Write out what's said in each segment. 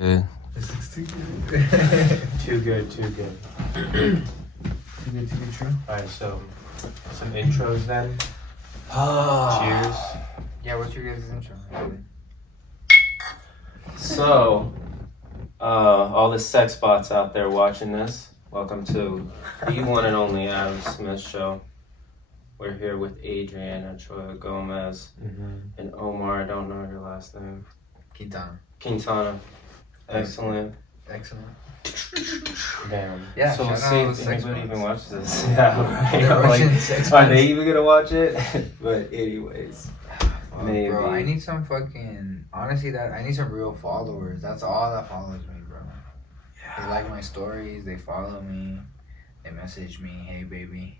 Good. This looks too good. Too good, too good. Too good to be true. Alright, so some intros then. Cheers. Yeah, what's your guys' intro? Really? So, all the sex bots out there watching this, welcome to the one and only Adam Smith Show. We're here with Adrian Ochoa-Gomez and Omar. I don't know your last name. Quintana. Excellent. Excellent. Damn. Yeah, So let's shout see out if the sex anybody bots. even watches this. Yeah, They're right. watching Like, sex are bots. they even gonna watch it? But anyways, maybe. Bro, I need some fucking... Honestly, I need some real followers. That's all that follows me, bro. They like my stories. They follow me. They message me, hey, baby.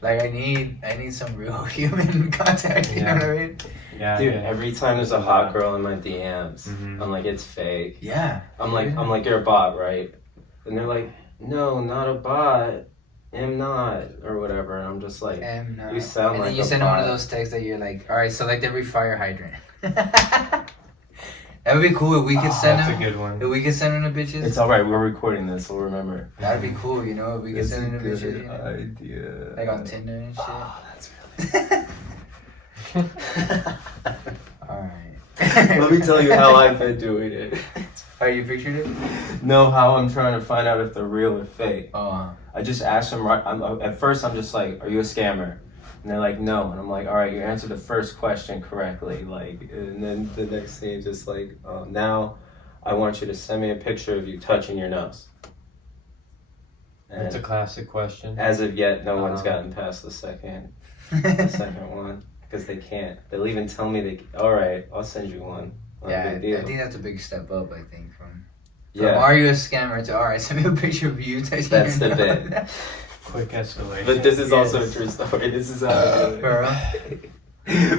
Like, I need some real human contact, you know what I mean? Yeah. Dude, yeah. every time there's a hot girl in my DMs, Mhm. I'm like, it's fake. Yeah. I'm like, you're a bot, right? And they're like, no, not a bot. Am not, or whatever. And I'm just like, And, you sound and like then you a send one bot. of those texts that you're like, all right, select every fire hydrant. That would be cool if we could send That's a them. good one. If we could send them the bitches. It's all right. We're recording this. We'll remember. That'd be cool, you know, if we could It's a send them the good bitches. You know? idea. Like on Tinder and shit. Oh, that's really. Alright. Let me tell you how I've been doing it. Oh, you pictured it? Know how I'm trying to find out if they're real or fake. Oh. I just asked them right. At first, I'm just like, "Are you a scammer?" And they're like, "No." And I'm like, "All right, you answered the first question correctly." Like, and then the next thing is just like, "Now, I want you to send me a picture of you touching your nose." That's a And classic question. as of yet, no one's gotten past the second one because they can't. They'll even tell me all right, I'll send you one. Not a Yeah, big deal. I think that's a big step up, I think, from Yeah, are you a scammer to, alright, send me a picture of you touching that's your the nose. bit. Quick escalation. But this is also a Yes. true story. This is how I do it. Bro.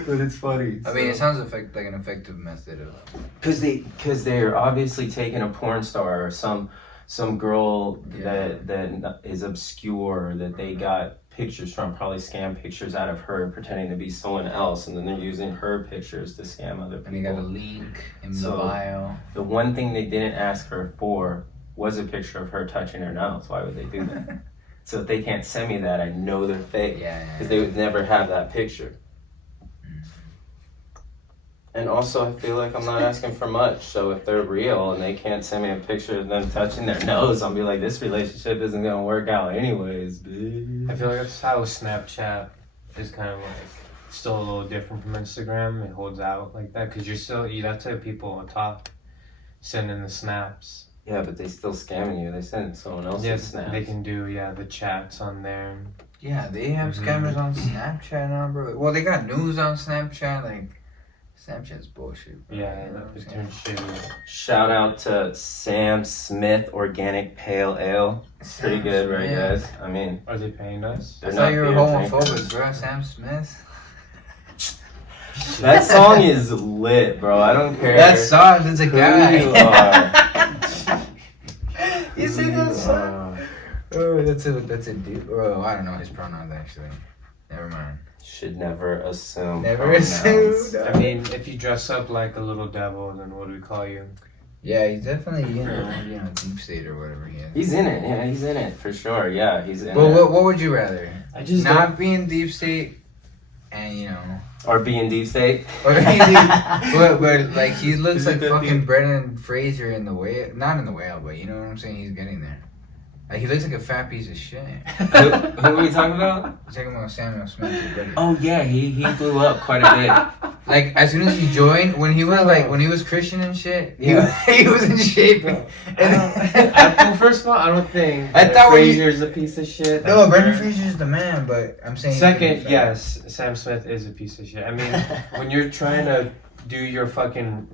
But it's funny. I mean, it sounds like an effective method of... Because they're obviously taking a porn star or some girl Yeah. that is obscure that they got pictures from, probably scam pictures out of her pretending to be someone else, and then they're using her pictures to scam other And you got a people. link in So- the bio. The one thing they didn't ask her for was a picture of her touching her nose. Why would they do that? So if they can't send me that, I know they're fake. Yeah. Because they would never have that picture. And also, I feel like I'm not asking for much. So if they're real and they can't send me a picture of them touching their nose, I'll be like, this relationship isn't going to work out anyways, bitch. I feel like that's how Snapchat is kind of like still a little different from Instagram. It holds out like that because that's how people on top sending the snaps. Yeah, but they still scamming you. They send someone else's snaps. They can do the chats on there. Yeah, they have Mhm. scammers on Snapchat now, bro. Well, they got news on Snapchat. Like, Snapchat's bullshit, bro. Yeah, You know what I'm that saying? return shit. Shout out to Sam Smith Organic Pale Ale. It's pretty good, right, Smith. guys? I mean, Are they paying us? they're I not thought you were beer homophobic, drinkers. bro. Sam Smith. That song is lit, bro. I don't care. That song, that's a who guy. you are. You Who see that you song? are. Oh, that's a dude. Oh, I don't know his pronouns actually. Never mind. Should never assume. Never pronouns. assume. I mean, if you dress up like a little devil, then what do we call you? Yeah, he's definitely deep state or whatever he is. He's in it. Yeah, he's in it for sure. Yeah, he's in But it. what would you rather? I just Not be in deep state, and Or be in deep state. or but like he looks Is like it that fucking deep? Brendan Fraser in the whale, not in the whale, but you know what I'm saying. He's getting there. Like he looks like a fat piece of shit. who are we talking about? I'm talking about Samuel Smith, your buddy. Oh yeah, he blew up quite a bit. Like as soon as he joined, when he was Christian and shit, he was in shape. Well, first of all, I don't think I thought when you- Frazier's a piece of shit. No, That's Brendan fair. Fraser's the man, but I'm saying. Second, yes, Sam Smith is a piece of shit. I mean, when you're trying to do your fucking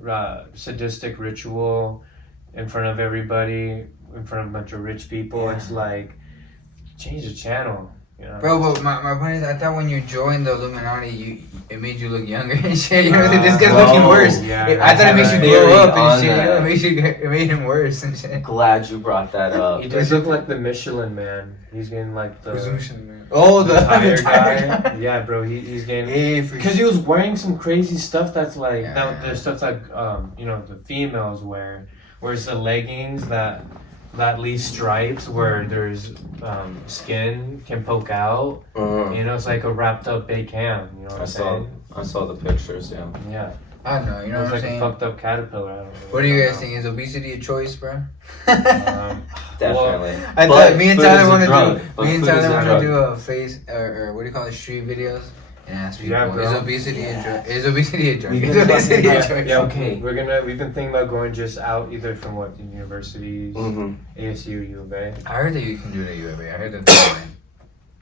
sadistic ritual in front of everybody, in front of a bunch of rich people, Yeah. it's like, change the channel. You know? Bro, but my point is, I thought when you joined the Illuminati, it made you look younger and shit. You know, this guy's looking worse. Yeah, I thought it makes you theory glow up on and shit. that. You know, it made him worse and shit. Glad you brought that up. He does look like the Michelin Man. He's getting like the Oh, the tire tire guy. Yeah, bro. He's getting Hey, because he was wearing some crazy stuff that's like Yeah. that. There's stuff like you know, the females wear. Whereas the leggings that leave stripes where there's skin can poke out. You know, it's like a wrapped up big ham. You know what I'm saying? I saw the pictures. Yeah. Yeah. I don't know, you know It's what I'm like a saying? fucked up caterpillar. I don't know. What do you guys think? Is obesity a choice, bro? Definitely. I But thought me and food Tyler is a want to drug. do. But Me and food is Tyler a want drug. to do a face or what do you call it? Street videos and ask people: Yeah, bro. Is obesity a drug? Is obesity a drug? We Is can obesity talk a about- choice? Yeah, Okay. We've been thinking about going just out either from what universities, ASU, U of A. I heard that you can do it at UAB. I heard that. That's fine.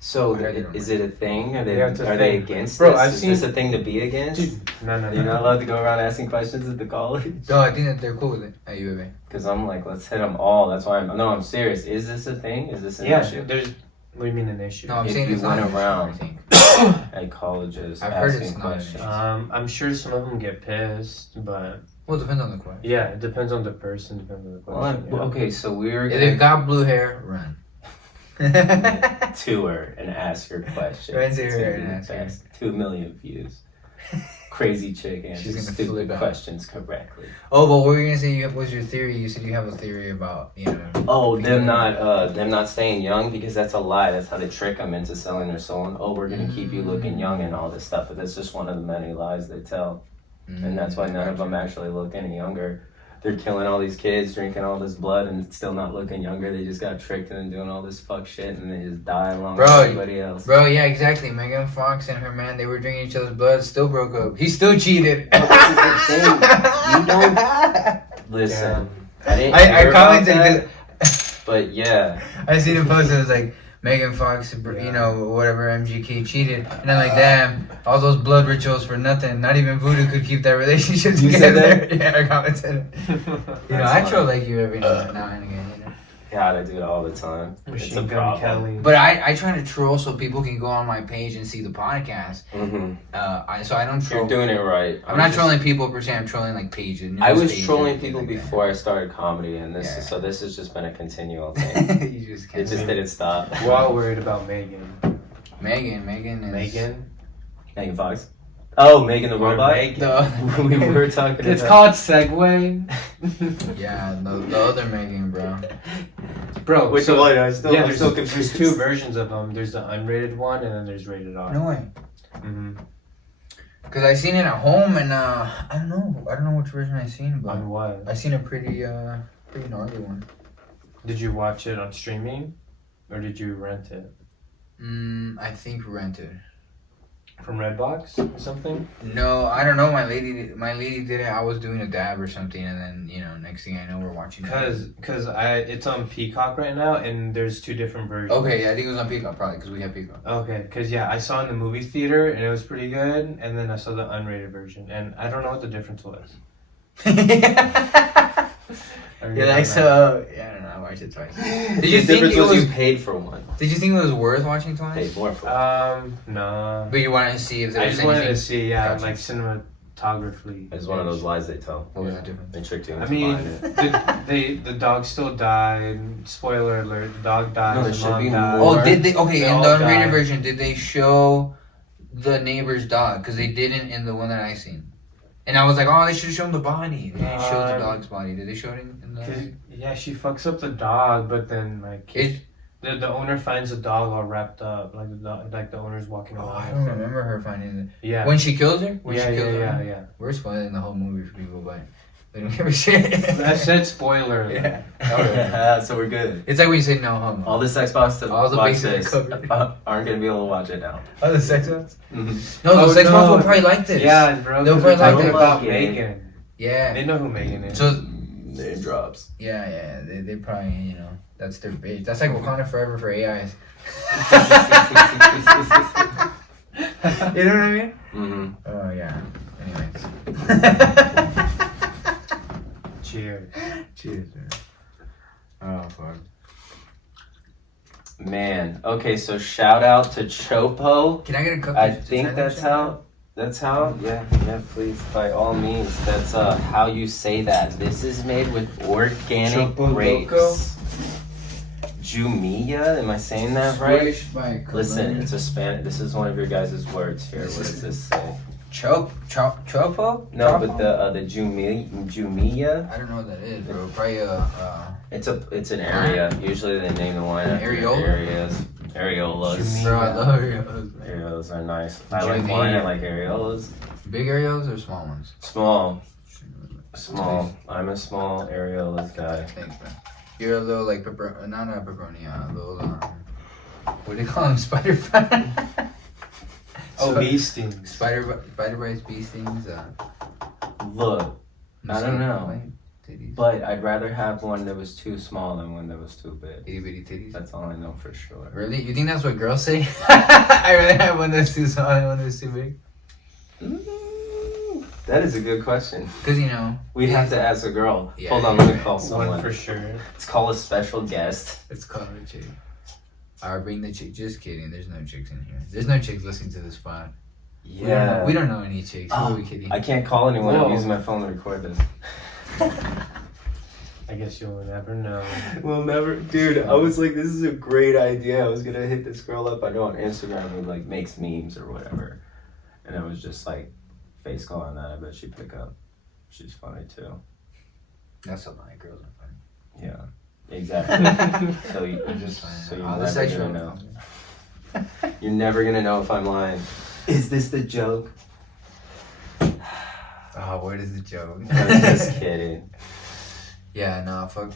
So I heard it on is it a thing? Are they Yeah, it's a are they thing. against Bro, this? I've Is seen- this a thing to be against? Dude, no. You're not allowed to go around asking questions at the college. No, I think that they're cool with it at UAB. Because I'm like, let's hit them all. That's why I'm serious. Is this a thing? Is this an Yeah, issue there's. What do you mean an issue? No, I'm If saying you it's not went an issue, around. I think. at colleges I've heard asking it's not an questions? issue. I'm sure some of them get pissed, but Well, it depends on the question. yeah, it depends on the person, depends on the Well, question. yeah. okay, so we're If they've got blue hair, run. to her and ask her questions. Right to her It's gonna and be ask her. best. 2 million views. Crazy chick She's answers gonna stupid flip out. questions correctly. Oh, but what were you gonna say? What was your theory? You said you have a theory about Oh, them not staying young, because that's a lie. That's how they trick them into selling their soul. And, oh, we're gonna keep you looking young and all this stuff. But that's just one of the many lies they tell. And that's why none of them actually look any younger. They're killing all these kids, drinking all this blood, and still not looking younger. They just got tricked into doing all this fuck shit, and they just die along with everybody else. Bro, yeah, exactly. Megan Fox and her man, they were drinking each other's blood, still broke up. He still cheated. But this is the thing. You don't listen. I didn't I hear about commented that, but yeah. I seen a post that was like, Megan Fox, whatever, MGK cheated. And I'm like, damn, all those blood rituals for nothing. Not even voodoo could keep that relationship You together. said that? Yeah, I commented. I troll like you every now and again, God, I do it all the time. It's a Machine Gun problem. Kelly. But I try to troll so people can go on my page and see the podcast. Mm-hmm. So I don't troll. You're doing it right. I'm not trolling people per se. I'm trolling like pages. I was pages, trolling everything people like that. before I started comedy, and this is this has just been a continual thing. You just It can't. just didn't stop. We're all worried about Megan. Megan is Megan Fox. Oh, Megan the robot. Megan. We were talking. It's about... called Segway. Yeah, the other Megan, bro. Bro, Which so, one? I'm yeah, still there's confused. two versions of them. There's the unrated one, and then there's rated R. No way. Mm-hmm. Cause I seen it at home and I don't know which version I seen, but On what? I seen a pretty gnarly one. Did you watch it on streaming, or did you rent it I think rented. from Redbox or something? No, I don't know. My lady did it. I was doing a dab or something, and then next thing I know, we're watching. Cause it's on Peacock right now, and there's two different versions. Okay, yeah, I think it was on Peacock probably because we have Peacock. Okay, cause yeah, I saw it in the movie theater and it was pretty good, and then I saw the unrated version, and I don't know what the difference was. I really Yeah, don't like know. so. Yeah, I don't know. I watched it twice. Did you The think difference it was was? you paid for one. Did you think it was worth watching twice? Paid more for one. No. But you wanted to see if there I was just wanted to anything. see, Gotcha. like cinematography. It's one of those lies they tell. What was the difference? They tricked you I into mean, buying it. the dog still died. Spoiler alert: the dog died. No, there the should mom be died. more. Oh, did they? Okay, They in all the unrated died. version, did they show the neighbor's dog? Because they didn't in the one that I seen. And I was like, oh, they should have shown the body. They didn't show the dog's body. Did they show it in the? 'Cause, yeah, she fucks up the dog, but then like the owner finds the dog all wrapped up, like the owner's walking Oh, around. I don't remember her finding it. Yeah. When she kills her? When yeah, she kills yeah, her? yeah. We're spoiling the whole movie for people, but they don't give a shit. I said spoiler. Yeah. So we're good. It's like when you say no homo. All the sex bots to All the watch bases this are covered. aren't gonna be able to watch it now. Oh, the sex ones? Mm-hmm. No, the Oh, sex no. ones will probably like this. Yeah, bro. They'll 'cause probably they're like talking it. about Yeah. Megan. Yeah. They know who Megan is. So, It drops. yeah, they probably, that's their bitch. That's like Wakanda Forever for AIs. You know what I mean? Mm-hmm. Oh, yeah. Anyways. Cheers. Cheers, man. Oh, fuck. Man, okay, so shout out to Chopo. Can I get a cupcake? I think that's how. Yeah, please, by all means. That's how you say that. This is made with organic Chopo grapes. Loco. Jumilla, am I saying that right? Squished by Listen, Cologne. it's a Spanish. This is one of your guys' words here. What does this say? Chopo? No, but the Jumilla. I don't know what that is, bro. Probably It's an area. Usually they name the wine after Areola? areas. Areolas. Bro, I love areolas. Areolas are nice. I like wine. I like areolas. Big areolas or small ones? Small. I'm a small areolas guy. Thanks, man. You're a little like not a pepperoni, a little what do you call them? Spider bee stings. Spider bites, bee stings. Look, I don't know. Titties. But I'd rather have one that was too small than one that was too big. Itty bitty titties. That's all I know for sure. Really? You think that's what girls say? I rather have one that's too small than one that's too big. That is a good question. Cause you know We'd have to ask a girl. Yeah, Hold on, yeah, let me yeah. call One someone. for sure. Let's call a special guest. it's called a chick. Or bring the chick. Just kidding. There's no chicks in here. There's no chicks listening to this pod. Yeah. We don't know any chicks. Who are we kidding? I can't call anyone. Whoa. I'm using my phone to record this. I guess you'll never know. We'll never, dude. I was like, this is a great idea. I was gonna hit this girl up. I know on Instagram who like makes memes or whatever, and I was just like, face calling that. I bet she'd pick up. She's funny too. That's so funny. Girls are funny. Yeah, exactly. So you're All the never sexual. gonna know. You're never gonna know if I'm lying. Is this the joke? Oh, what is the joke? I'm just kidding. Yeah, no, fuck,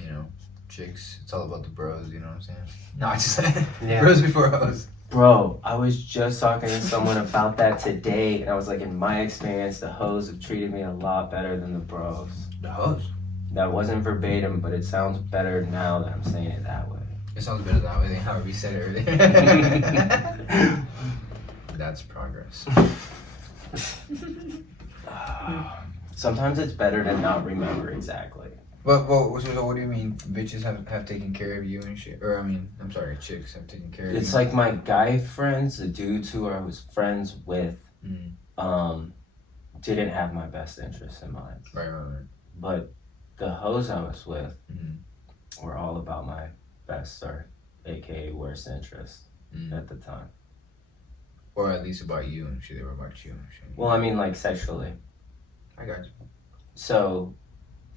you know, chicks. It's all about the bros, you know what I'm saying? No, I just Yeah. bros before hoes. Bro, I was just talking to someone about that today, and I was like, in my experience, the hoes have treated me a lot better than the bros. The hoes. That wasn't verbatim, but it sounds better now that I'm saying it that way. It sounds better that way than how we said it earlier. That's progress. Sometimes it's better to not remember exactly. So what do you mean? Bitches have taken care of you and shit? Or I mean, I'm sorry, chicks have taken care of you. It's like my guy friends, the dudes who I was friends with, didn't have my best interests in mind. Right. But the hoes I was with Mhm. were all about my best or aka worst interest at the time. Or at least about you and shit. They were about you and shit. Well, I mean like sexually. I got you. So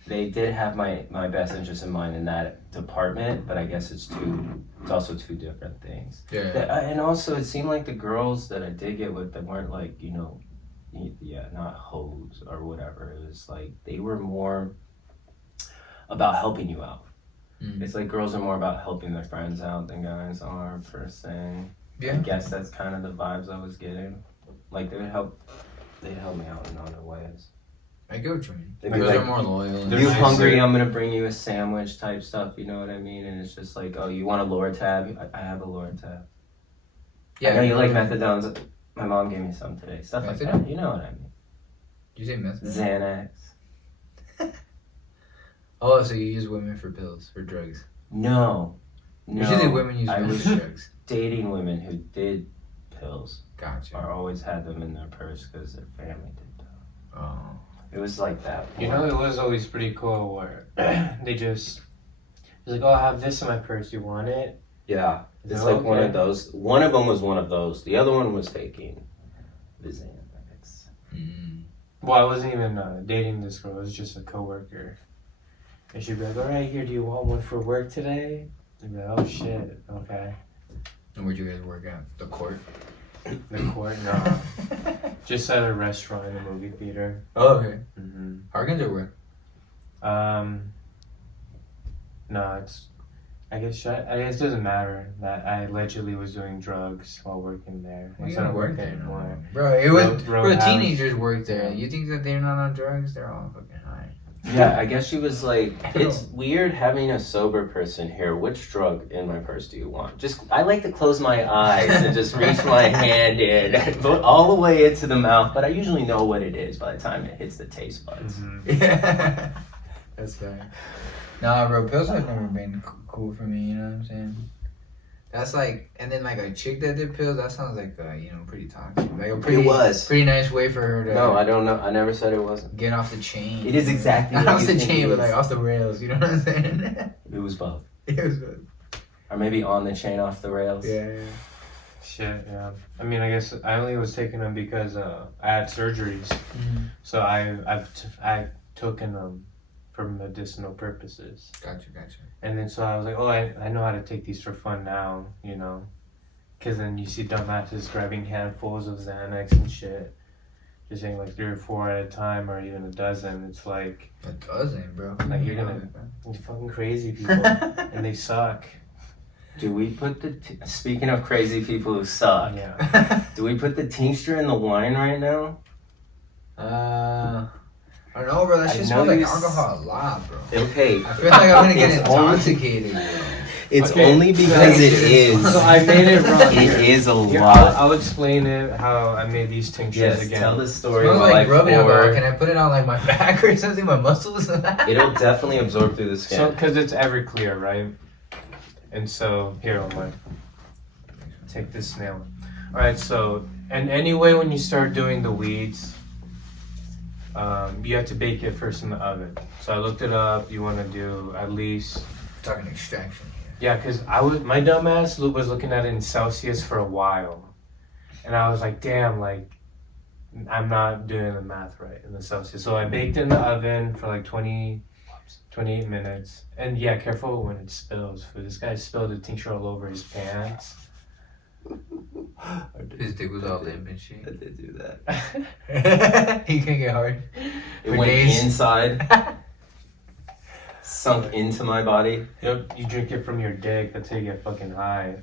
they did have my best interest in mind in that department, but I guess it's also two different things. Yeah. And also it seemed like the girls that I did get with that weren't like, you know, not hoes or whatever. It was like they were more about helping you out. It's like girls are more about helping their friends out than guys are per se. Yeah. I guess that's kind of the vibes I was getting. Like they'd help me out in other ways. I get what you mean. They'd be Girls like, are more loyal. And you nicer. hungry? I'm gonna bring you a sandwich type stuff. You know what I mean? And it's just like, oh, you want a Lortab? I have a Lortab. Yeah. I know you like methadones. My mom gave me some today. Stuff like that. Methadone? You know what I mean? You say meth? Xanax. Oh, so you use women for pills, for drugs? No. Usually women use I men was for drugs. dating women who did pills Gotcha. or always had them in their purse because their family did pills. Oh. It was like that. You know, it was always pretty cool where they just was like, "Oh, I have this in my purse. You want it?" Yeah. It's Oh, like one okay. of those. One of them was one of those. The other one was taking the Xanax. Well, I wasn't even dating this girl. It was just a coworker. And she'd be like, "All right, here. Do you want one for work today?" I'd be like, "Oh shit, okay." And where'd you guys work at? The court? The court, no, just at a restaurant in a movie theater. Oh, okay. Mm-hmm. Harkins or where? No, it's. I guess it doesn't matter that I allegedly was doing drugs while working there. Well, you Instead don't of work working there no more. more. Bro, it was, Roadhouse. teenagers work there. You think that they're not on drugs? They're all fucking high. Yeah, I guess she was like, it's weird having a sober person here. Which drug in my purse do you want? I like to close my eyes and just reach my hand in, but all the way into the mouth. But I usually know what it is by the time it hits the taste buds. Mm-hmm. Yeah. That's fair. Nah, bro, pills have never been cool for me, you know what I'm saying? That's like, and then like a chick that did pills, that sounds like, pretty toxic. Like a pretty, It was. pretty nice way for her to No, I don't know. I never said it wasn't. get off the chain. It is exactly Not what off you the think chain, it but is. like off the rails, you know what I'm saying? It was both. It was good. Or maybe on the chain off the rails. Yeah. Shit, yeah. I mean, I guess I only was taking them because I had surgeries. Mm-hmm. So I've taken them for medicinal purposes. Gotcha. And then so I was like, oh, I know how to take these for fun now, you know. Because then you see dumbasses grabbing handfuls of Xanax and shit. Just saying like 3 or 4 at a time or even a dozen. It's like... A dozen, bro. Like you're fucking crazy people. And they suck. Do we put speaking of crazy people who suck, Yeah. do we put the tincture in the wine right now? I don't know, bro. That I shit know smells like you alcohol a lot, bro. Okay. I feel like I'm gonna get It's only- intoxicated, bro. It's Okay, only because it is. So I made it wrong. It is a Here, lot. I'll explain it how I made these tinctures Yes, again. tell the story Smells while like I rubbing alcohol. pour. Can I put it on like my back or something? My muscles? It'll definitely absorb through the skin. So, because it's Everclear, right? And so, here, Omar. Take this snail. Alright, so, and anyway, when you start doing the weeds, you have to bake it first in the oven. So I looked it up. You want to do at least... Talking extraction here. Yeah, because my dumbass was looking at it in Celsius for a while. And I was like, damn, like, I'm not doing the math right in the Celsius. So I baked it in the oven for like 28 minutes. And yeah, careful when it spills. This guy spilled the tincture all over his pants. His dick was all limp and I shit. did do that. He can get hard. It For went days. inside, sunk into my body. Yep, you drink it from your dick. That's how you get fucking high.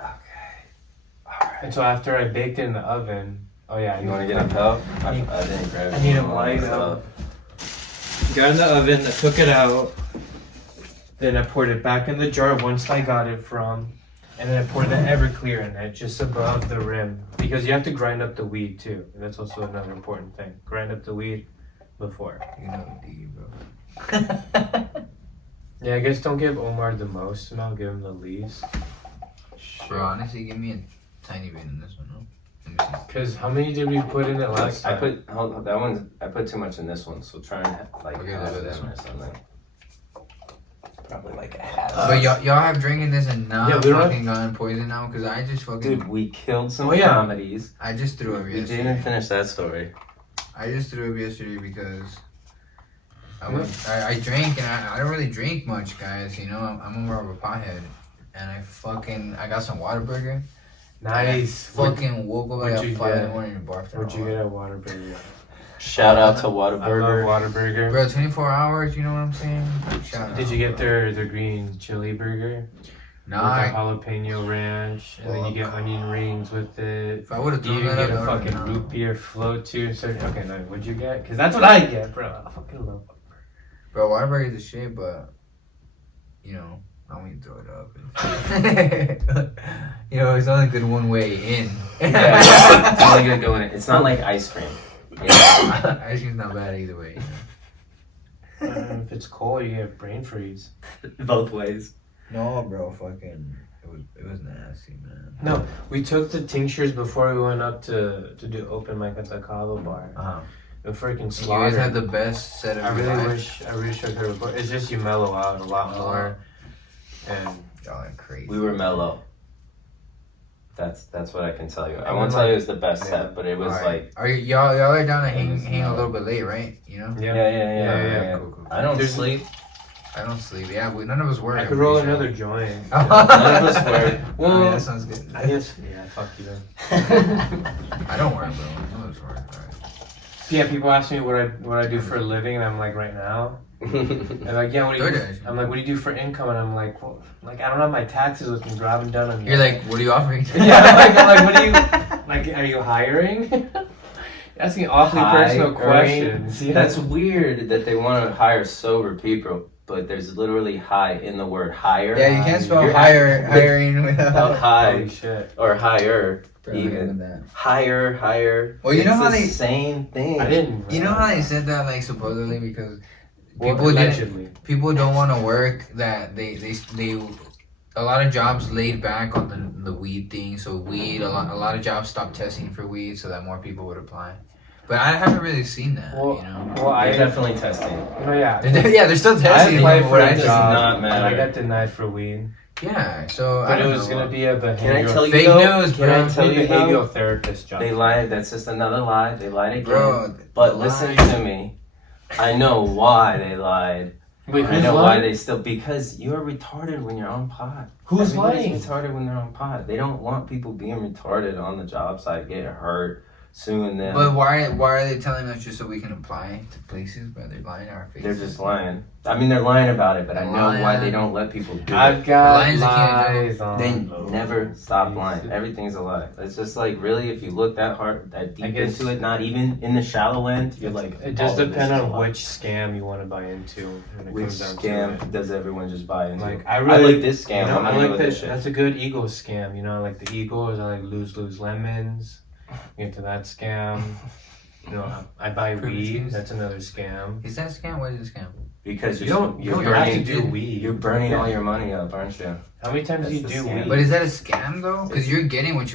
Okay. And so after I baked it in the oven, oh yeah, You want to get a cup? I need- didn't grab it. I need 'em light up. Got in the oven, I took it out. Then I poured it back in the jar once I got it from. And then I poured the Everclear in it, just above the rim. Because you have to grind up the weed too. And that's also another important thing. Grind up the weed before. You know, D, bro. Yeah, I guess don't give Omar the most and I'll give him the least. Bro, honestly, give me a tiny bit in this one, no? Let me see. Because how many did we put in it last I time? I put too much in this one, so try and like Okay, half let's of do this them or something. Probably like a half. But y'all have drinking this and not Yeah, we don't- fucking gotten poisoned now? Because I just fucking... Dude, we killed some Oh, yeah. comedies. I just threw up We yesterday. didn't finish that story. I just threw up yesterday because I drank and I don't really drink much, guys. You know, I'm more of a pothead, and I got some Whataburger. Nice. And I fucking woke up like what'd at you 5 in get? the morning and barfed. What'd you all get up. at Whataburger? Shout out to I love Whataburger. Whataburger. Bro, 24 hours. You know what I'm saying? Shout Did out, you get bro. their green chili burger? Nah. With the jalapeno ranch, and then you get onion rings with it. If I would have You thrown that get up, a I would've fucking known. root beer float too. So okay, no, what'd you get? Because that's what I get, bro. I fucking love. Bro, Whataburger is a shit, but you know, I want you to throw it up. You know, it's only good one way in. Yeah, it's only good going in. It's not like ice cream. Yeah. Ice cream's not bad either way. You know? If it's cold, you get brain freeze. Both ways. No, bro, fucking, it was nasty, man. No, we took the tinctures before we went up to do open mic at the Cabo bar. Uh-huh. The freaking You guys slaughter. had the best set of I your really life. wish I could record. It's just you mellow out a lot more, and Y'all are crazy. We were mellow. That's what I can tell you. I And won't then, tell you like- it was the best Yeah. set, but it was Alright. like Are y'all are down to It was hang a mellow. little bit late, right? You know? yeah. Cool. I don't There's- sleep. I don't sleep. Yeah, none of us work. I I'm could roll pretty sure. another joint. None of us work. Well, yeah, that sounds good. I guess yeah, fuck you then. I don't work, bro. None of us work. Alright. Yeah, people ask me what I do for a living, and I'm like, right now. And like, yeah, what do you do? DoorDash. I'm like, what do you do for income? And I'm like, well, like I don't have my taxes with me, bro. I haven't done them yet. You're like, what are you offering? yeah, I'm like, what do you like? Are you hiring? Asking awfully personal questions. Yeah. That's weird that they want to hire sober people, but there's literally high in the word hire. Yeah, you can't spell You're hiring without without high Holy shit. or higher. Bro, Even. that. Higher. Well, you know It's how the they- same thing. I didn't. You know how they said that, like, supposedly because People don't want to work. That they a lot of jobs laid back on the weed thing. So weed, a lot of jobs stopped testing for weed so that more people would apply. But I haven't really seen that. Well, you know. Well, I definitely testing. No, yeah. They're still I testing. applied for I a just- job, not and I matter. got denied for weed. Yeah, so But I it don't was know. gonna be a Can I tell behavioral, you Fake though? news, Can bro. I tell you though? behavioral therapist job. They lied. That's just another lie. They lied again. Bro, But the listen lie. to me. I know why they lied. Wait, I who's know why lying? they still, because you're retarded when you're on pot. Who's Everybody's lying? retarded when they're on pot. They don't want people being retarded on the job site, get hurt, suing them. But why are they telling us just so we can apply to places? But they're lying in our faces. They're just lying. I mean, they're lying about it, but I know why Lying. they don't let people do I've it. got Lions that can't lies on. They those. never stop lying. Everything's a lie. It's just like, really, if you look that hard, that I deep guess- into it, not even in the shallow end, you're like, It just all of this depends is a on lie. which scam you want to buy into. When it Which comes down to scam it. does everyone just buy into? Like I I really like this scam. You know, I'm I gonna like with that. this shit. That's a good ego scam. You know, like the ego is I like lose lemons. Get into that scam. You know, I buy weed. That's another scam. Is that a scam? What is a scam? Because You you're, don't you're have to burning, do weed. you're burning all your money up, aren't you? How many times do you That's do the scam. weed? But is that a scam though? Because you're getting what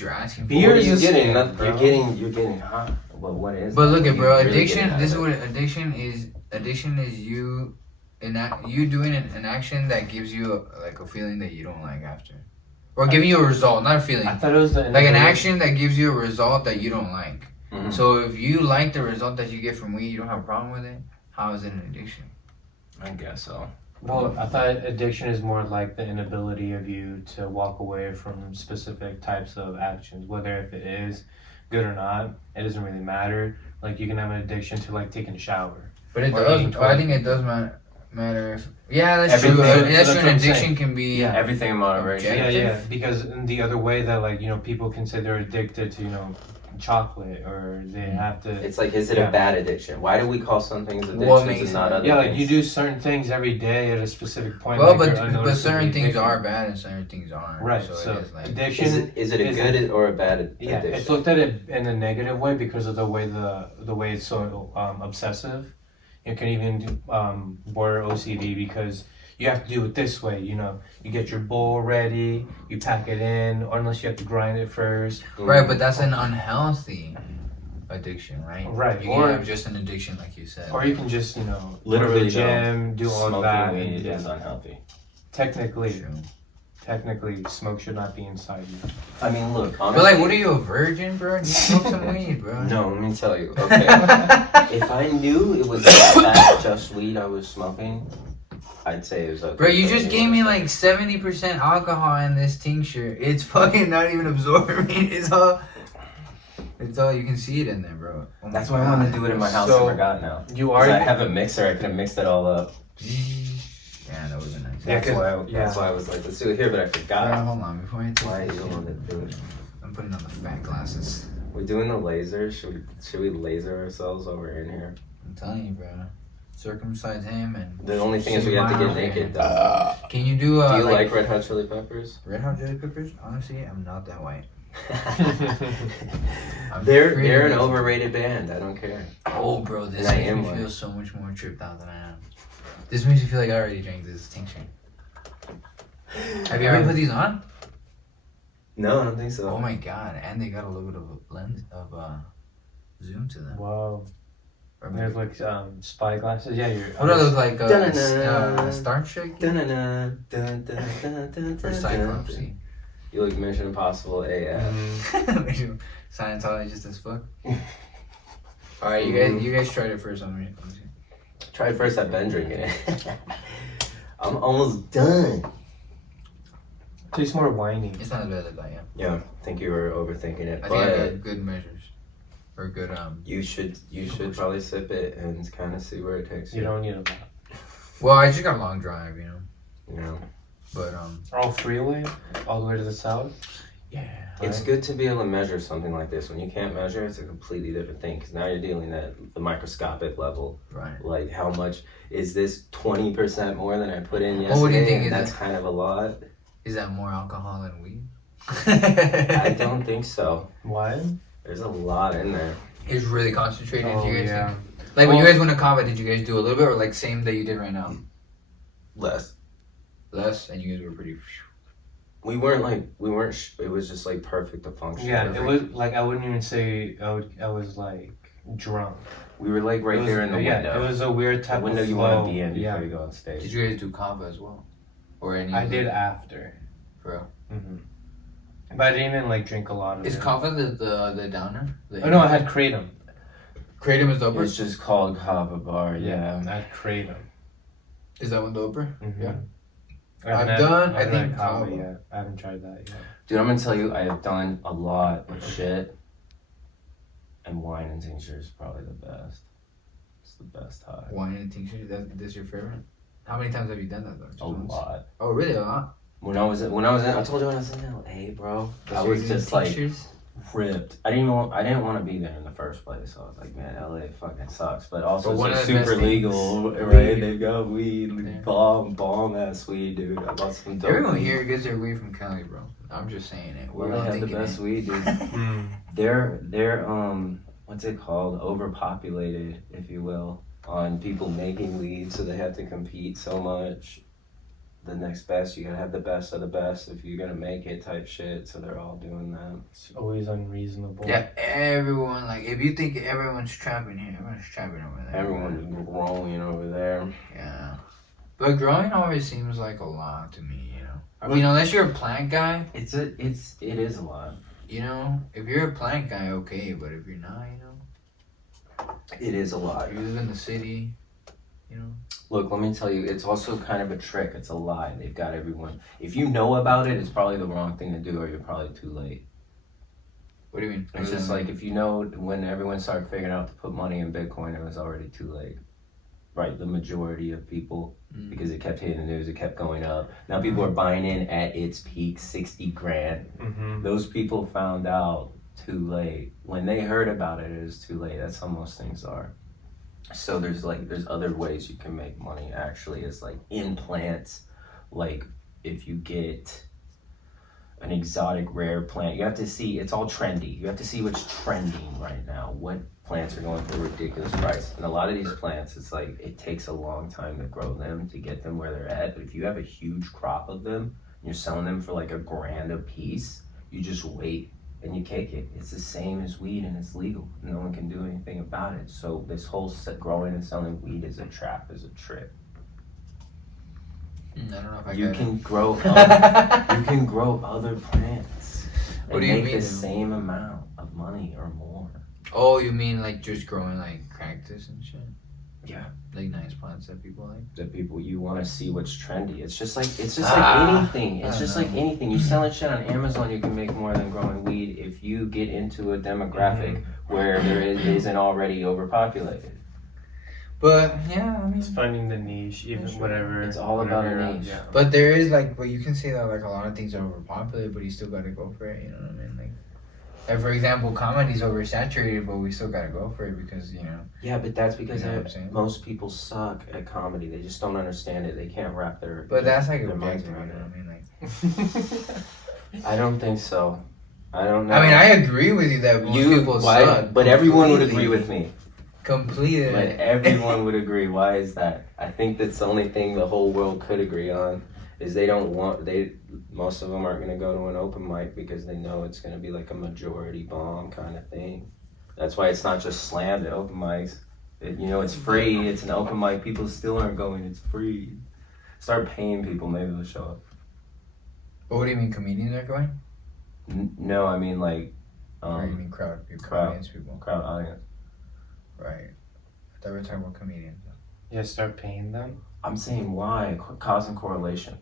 you're asking for. Beer What are is you a getting? scam, Nothing- bro. You're getting hot. Well, what is? But it? look at What bro, are you really addiction. getting out This is of what it? addiction is. Addiction is you doing an action that gives you a feeling that you don't like after, or giving you a result, not a feeling. I thought it was the Like an action that gives you a result that you don't like. Mhm. So if you like the result that you get from weed, you don't have a problem with it. How is it an addiction? I guess so. Well, I thought addiction is more like the inability of you to walk away from specific types of actions, whether if it is good or not. It doesn't really matter. Like you can have an addiction to like taking a shower. But it Or does. eating I think it does matter. Yeah, that's Everything- true. that's That's what true. An I'm addiction saying. can be. Yeah. Everything in moderation. Objective. Yeah, because in the other way that like people can say they're addicted to chocolate or they have to. It's like, is it Yeah. a bad addiction? Why do we call some things What addictions makes and not it- other Yeah, like things? you do certain things every day at a specific point. Well, like but you're certain unnoticeably things addicted. are bad and certain things aren't. Right. So, So, it is like. addiction. Is it a is good or a bad Yeah, addiction? it's looked at it in a negative way because of the way it's so obsessive. It can even border OCD because you have to do it this way. You get your bowl ready, you pack it in, or unless you have to grind it first. Right, but that's an unhealthy addiction, right? Right, You or- can have just an addiction, like you said. Or you can just Literally, go to the gym, do all smoking of that. weed and, is unhealthy. technically, True. technically, smoke should not be inside you. I mean, look, honestly. But like, what are you, a virgin, bro? You smoke some weed, bro. No, let me tell you. Okay. If I knew it was that just weed I was smoking, I'd say it was okay. Bro, you for just anyone gave me to like 70% alcohol in this tincture. It's fucking not even absorbing. It's all you can see it in there, bro. Oh my That's why I wanted to God. do it in my house. So, I forgot now. You 'Cause are. I have a mixer. I could have mixed it all up. Yeah, that was a nice. Yeah, That's why. yeah. That's why I was like, let's do it here, but I forgot. Hold on, before I take Why this you don't shit, want to do it? I'm putting on the fat glasses. We're doing the laser. Should we laser ourselves while we're in here? I'm telling you, bro. Circumcise him and. The only thing is we have to get Wow. naked. Though. Can you do Do you like Red Hot Chili Peppers? Red Hot Chili Peppers? Honestly, I'm not that white. I'm they're pretty an lazy. overrated band. I don't care. Oh, bro, this And I makes am me one. feel so much more tripped out than I am. This makes me feel like I already drank this tincture. Have you ever put these on? No, I don't think so. Oh my god! And they got a little bit of a lens of zoom to them. Wow. Or There's maybe, like spy glasses. Yeah, you're. what do they look like? Dun-dun-dun. Star Trek Dun-dun-dun, dun-dun-dun, or dun-dun-dun. Cyclopsy? You look Mission Impossible AF. Mm, Scientologist as fuck. All right, you guys tried it first on me. Try it first. I've been drinking it. I'm almost done. tastes more winey. It's not as bad as I am. Yeah, I think you were overthinking it, I think I but got good measures. Or good you should probably sip it and kind of see where it takes You you. don't need a lot. Well, I just got a long drive, you know. You know, But All freeway, all the way to the south. yeah. it's good to be able to measure something like this. When you can't measure, it's a completely different thing because now you're dealing at the microscopic level. Right. Like, how much is this 20% more than I put in yesterday? Well, what do you think And is that's it? kind of a lot. Is that more alcohol than weed? I don't think so. Why? There's a lot in there. It's really concentrated. Oh you guys yeah. think? Like when you guys went to combat, did you guys do a little bit or like same that you did right now? Less. Less, and you guys were pretty. We weren't. It was just like perfect to function. Yeah, it was like I wouldn't even say I was like drunk. We were like right there in the window. It was a weird type the window of you flow. want to be in before you go on stage. Did you guys do combat as well, or any? I did after. For real. But I didn't even like drink a lot of Is it. kava the downer? Oh no, I had kratom. Kratom is doper. It's just called Kava Bar. Yeah. I had kratom. Is that one doper? Yeah. I think kava yet. I haven't tried that yet. Dude, I'm gonna tell you, I have done a lot of shit, and wine and tincture is probably the best. It's the best high. Wine and tincture. That's your favorite. How many times have you done that though? Just A once? lot. Oh really? A lot. When I was in, I told you when I was in LA, bro. I was just like ripped. I didn't want to be there in the first place. So I was like, man, LA fucking sucks. But also But it's one like of the super best legal, things- right? weed. They've got weed, Yeah. bomb ass weed, dude. I bought some dope. Everyone weed. here gets their weed from Cali, bro. I'm just saying it. Well, We're they all have the thinking best it. weed, dude. They're what's it called? Overpopulated, if you will, on people making weed, so they have to compete so much. The next best, you gotta have the best of the best if you're gonna make it, type shit. So they're all doing that. It's always unreasonable. Yeah, everyone like if you think everyone's trapping here, everyone's trapping over there. Everyone's growing over there. Yeah, but growing always seems like a lot to me. You know, I mean, unless you're a plant guy, It is a lot. you know, if you're a plant guy, okay, but if you're not, you know, It is a lot. you live in the city, you know. Look, let me tell you, it's also kind of a trick. It's a lie. They've got everyone. If you know about it, it's probably the wrong thing to do, or you're probably too late. What do you mean? It's just like if you know when everyone started figuring out to put money in Bitcoin, it was already too late. Right, the majority of people, because it kept hitting the news, it kept going up. Now people are buying in at its peak, 60 grand. Those people found out too late. When they heard about it, it was too late. That's how most things are. So there's other ways you can make money actually. It's like in plants, like if you get an exotic rare plant, you have to see, it's all trendy. You have to see what's trending right now. What plants are going for a ridiculous price. And a lot of these plants, it's like it takes a long time to grow them, to get them where they're at. But if you have a huge crop of them, and you're selling them for like $1,000 a piece, you just wait and you cake it. It's the same as weed and it's legal. No one can do anything about it. So this whole growing and selling weed is a trap, is a trick. I don't know if I You get can it. grow you can grow other plants What and do you make mean? the same amount of money or more. Oh, you mean like just growing like cactus and shit? Yeah. Like nice plants that people like? The people, you want to see what's trendy. It's just like Ah, anything. It's I just don't like know. anything. You selling shit on Amazon, you can make more than growing weed if you get into a demographic where there isn't already overpopulated. But yeah, I mean, It's finding the niche, even whatever. It's all about a whatever, niche. Yeah. but there is like, but you can say that like a lot of things are overpopulated, but you still gotta go for it. You know what I mean? Like for example, comedy's oversaturated, but we still gotta go for it because you know. Yeah, but that's because You know what I'm saying? most people suck at comedy. They just don't understand it. They can't wrap their. But that's like their minds objective. You around know it. what I mean? Like, I don't think so. I don't know. I mean, I agree with you that most people suck. But everyone would agree completely. with me. Completely. But everyone would agree. Why is that? I think that's the only thing the whole world could agree on is most of them aren't going to go to an open mic because they know it's going to be like a majority bomb kind of thing. That's why it's not just slammed at open mics. It's free. It's an open mic. People still aren't going. It's free. Start paying people. Maybe they'll show up. But what do you mean, comedians are going? No, I mean like Or you mean crowd people, crowd. audience people? crowd audience. Right. I thought we were talking about comedians. Yeah, start paying them. I'm saying why? Cause and correlation.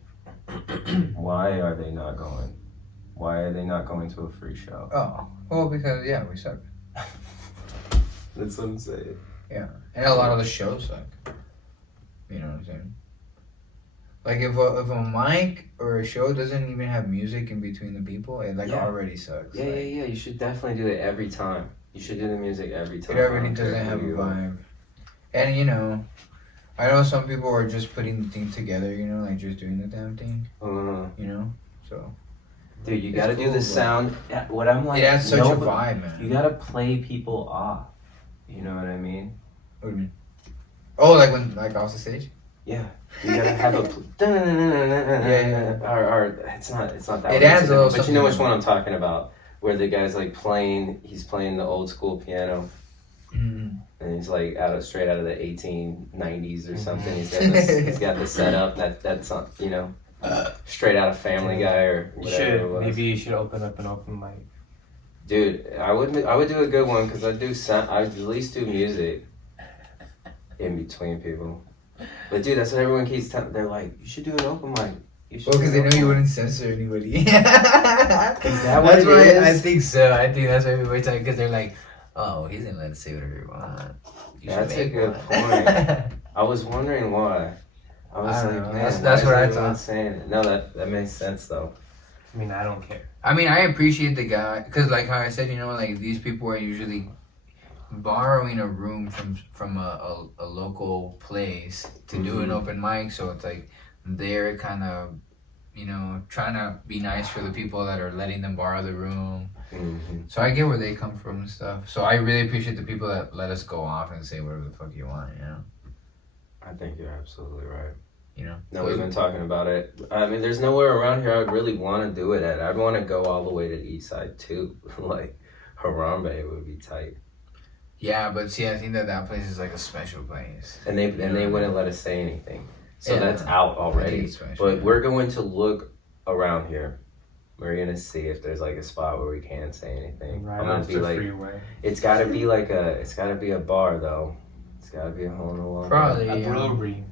Why are they not going? Why are they not going to a free show? Oh, well, because yeah, we suck. That's what I'm saying. Yeah, and a lot of the shows suck. You know what I'm saying? Like if a mic or a show doesn't even have music in between the people, it Yeah. already sucks. Yeah, like, yeah. You should definitely do it every time. You should do the music every time. It I already don't care doesn't who have a you are. vibe. And you know, I know some people are just putting the thing together. You know, like just doing the damn thing. You know, so. Dude, you It's gotta do cool, the but- sound. Yeah, what I'm like, It adds such a nobody- vibe, man. You gotta play people off. You know what I mean? What do you mean? Oh, like when like off the stage? Yeah, you gotta have a. Yeah. Or it's not that. It one, adds a little but you know which something. one I'm talking about, where the guy's like playing. He's playing the old school piano, Mm. and he's like straight out of the 1890s or something. Mhm. He's got the setup that's straight out of Family Guy or whatever it was. Maybe you should open up an open mic. Dude, I would do a good one because I at least do music in between people. But dude, that's what everyone keeps telling. They're like, you should do an open mic. You should Well, do because an they know open you mic." wouldn't censor anybody. Is that what That's it why is? I think so. I think that's why people are talking because they're like, oh, he's gonna let us say whatever he wants. You should That's a make good one. point. I was wondering why. I was I don't like, know. man, That's why what I is everyone thought. saying it? No, that makes sense though. I mean, I don't care. I mean, I appreciate the guy because, like how I said, you know, like these people are usually borrowing a room from a local place to do an Mhm. open mic, so it's like they're kind of, you know, trying to be nice for the people that are letting them borrow the room. Mm-hmm. So I get where they come from and stuff. So I really appreciate the people that let us go off and say whatever the fuck you want, you know. I think you're absolutely right. You know. No, we've been talking about it. I mean, there's nowhere around here I'd really want to do it at. I'd want to go all the way to the east side too. Like Harambe would be tight. Yeah, but see, I think that place is like a special place. And they wouldn't let us say anything. So Yeah. that's out I think already. it's special, But yeah. we're going to look around here. We're gonna see if there's like a spot where we can say anything. Right I'm gonna off be the like, freeway. it's gotta be a bar though. It's gotta be a hole in the wall. Probably. A brewery.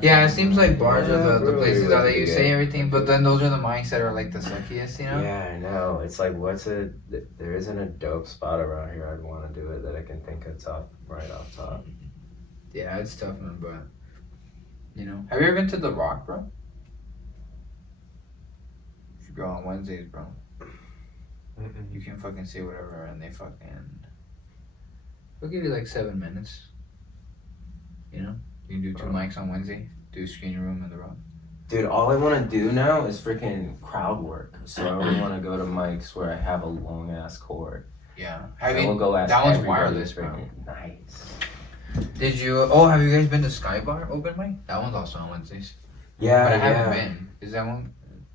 Yeah, it seems like bars Yeah, are the brewery places would that let be you good. say everything, but then those are the mics that are like the suckiest, you know? Yeah, I know. It's like, there isn't a dope spot around here I'd want to do it that I can think of right off top. Yeah, it's tough, man, but, you know. Have you ever been to The Rock, bro? You should go on Wednesdays, bro. Mm-mm. You can fucking say whatever, and they'll give you like 7 minutes. You know? You can do 2 mics on Wednesday, do screening room in The Rock. Dude, all I want to do now is freaking crowd work. So I only want to go to mics where I have a long ass cord. Yeah. And we'll go ask that one's everybody wireless, bro. freaking- Nice. Did you, have you guys been to Sky Bar open mic? That one's also on Wednesdays. Yeah, But I yeah. haven't been. Is that one?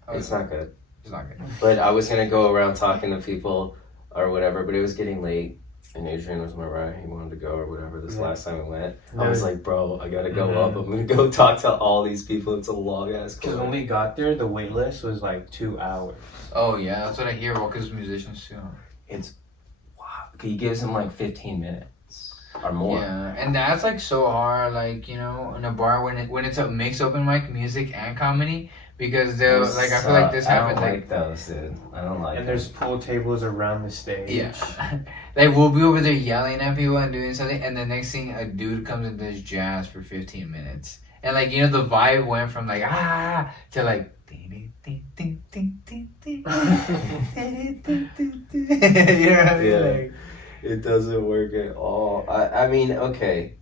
It's not good. It's not good. But I was gonna go around talking to people or whatever, but it was getting late. And Adrian was my ride. He wanted to go or whatever this Yeah. last time we went. I Yeah. was like, bro, I gotta go Mhm. up. I'm gonna go talk to all these people. It's a long ass Because cord. when we got there, the wait list was like 2 hours. Oh, yeah, that's what I hear. Well, because musicians too. Wow. He gives him like 15 minutes or more. Yeah, and that's like so hard, like, you know, in a bar when it's a mixed open mic, music and comedy, because they'll, like, I feel like this happens, I don't like, those, dude. I don't like And there's pool tables around the stage. yeah. Like, we'll be over there yelling at people and doing something, and the next thing, a dude comes and does jazz for 15 minutes. And, like, you know, the vibe went from, like, to, like, you know what I mean? Yeah. Like, It doesn't work at all. I mean, okay.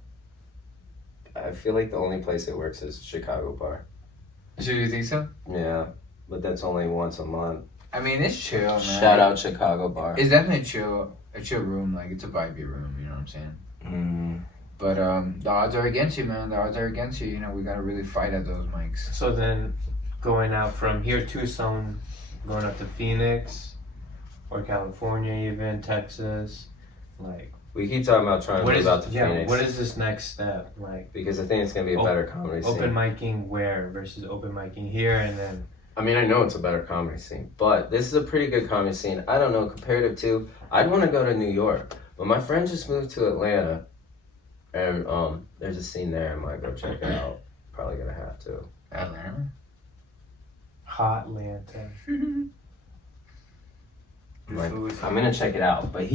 I feel like the only place it works is Chicago Bar. should you think so? Yeah, but that's only once a month. I mean, it's chill, man. Shout out Chicago Bar. It's definitely a chill room. Like, it's a vibey room, you know what I'm saying? Mm. But the odds are against you, man. The odds are against you. You know, we gotta really fight at those mics. So then going out from here to Tucson, going up to Phoenix or California, even Texas, like We keep talking about trying to what move is out to Phoenix what is this next step? Like because I think it's gonna be a better comedy scene. open micing where versus open micing here, and then I mean, I know it's a better comedy scene, but this is a pretty good comedy scene. I don't know, comparative to, I'd want to go to New York, but my friend just moved to Atlanta, and there's a scene there. I might go check it out. Probably gonna have to. Atlanta. hot Atlanta. Like, I'm gonna check it out. But